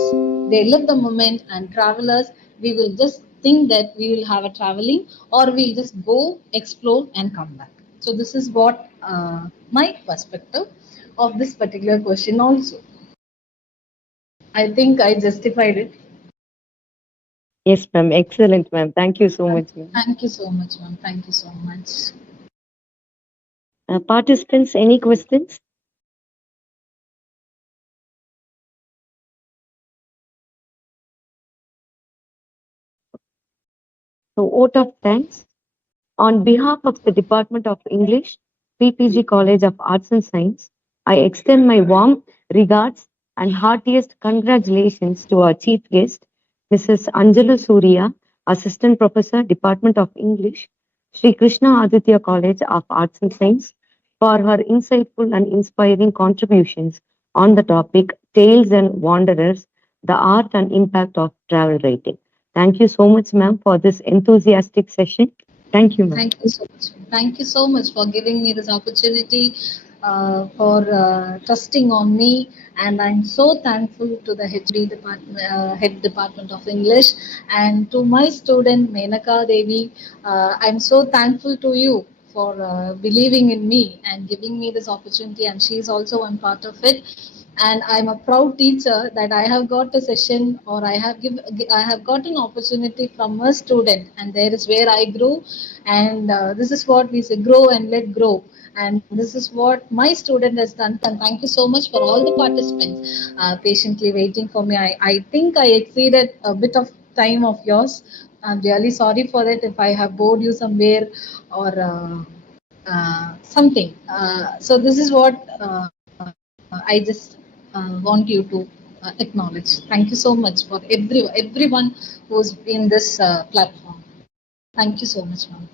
they live the moment, and travelers, we will just think that we will have a traveling or we'll just go explore and come back. So this is what my perspective of this particular question also. I think I justified it. Yes, ma'am. Excellent, ma'am. Thank you so much, ma'am. Thank you so much, ma'am. Thank you so much. Participants, any questions? So, vote of thanks. On behalf of the Department of English, PPG College of Arts and Science, I extend my warm regards and heartiest congratulations to our chief guest, Mrs. Anjala Surya, Assistant Professor, Department of English, Sri Krishna Adithya College of Arts and Science, for her insightful and inspiring contributions on the topic Tales and Wanderers, the art and impact of travel writing. Thank you so much, ma'am, for this enthusiastic session. Thank you, ma'am. Thank you so much. Thank you so much for giving me this opportunity, for trusting on me, and I'm so thankful to the HD department, head department of English, and to my student Menaka Devi. I'm so thankful to you for believing in me and giving me this opportunity, and she's also one part of it. And I'm a proud teacher that I have got a session, or I have got an opportunity from a student, and there is where I grew. And this is what we say: grow and let grow. And this is what my student has done. And thank you so much for all the participants patiently waiting for me. I think I exceeded a bit of time of yours. I'm really sorry for it if I have bored you somewhere or something. So this is what I just want you to acknowledge. Thank you so much for everyone who's in this platform. Thank you so much, ma'am.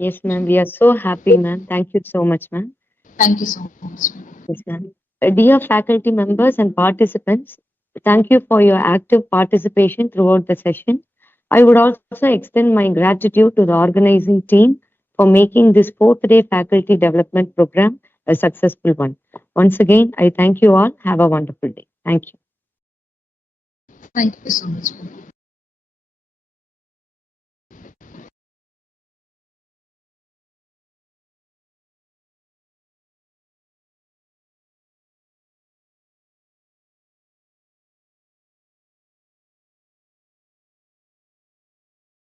Yes, ma'am. We are so happy, ma'am. Thank you so much, ma'am. Thank you so much, ma'am. Yes, ma'am. Dear faculty members and participants, thank you for your active participation throughout the session. I would also extend my gratitude to the organizing team for making this fourth day faculty development program a successful one. Once again, I thank you all. Have a wonderful day. Thank you. Thank you so much, ma'am.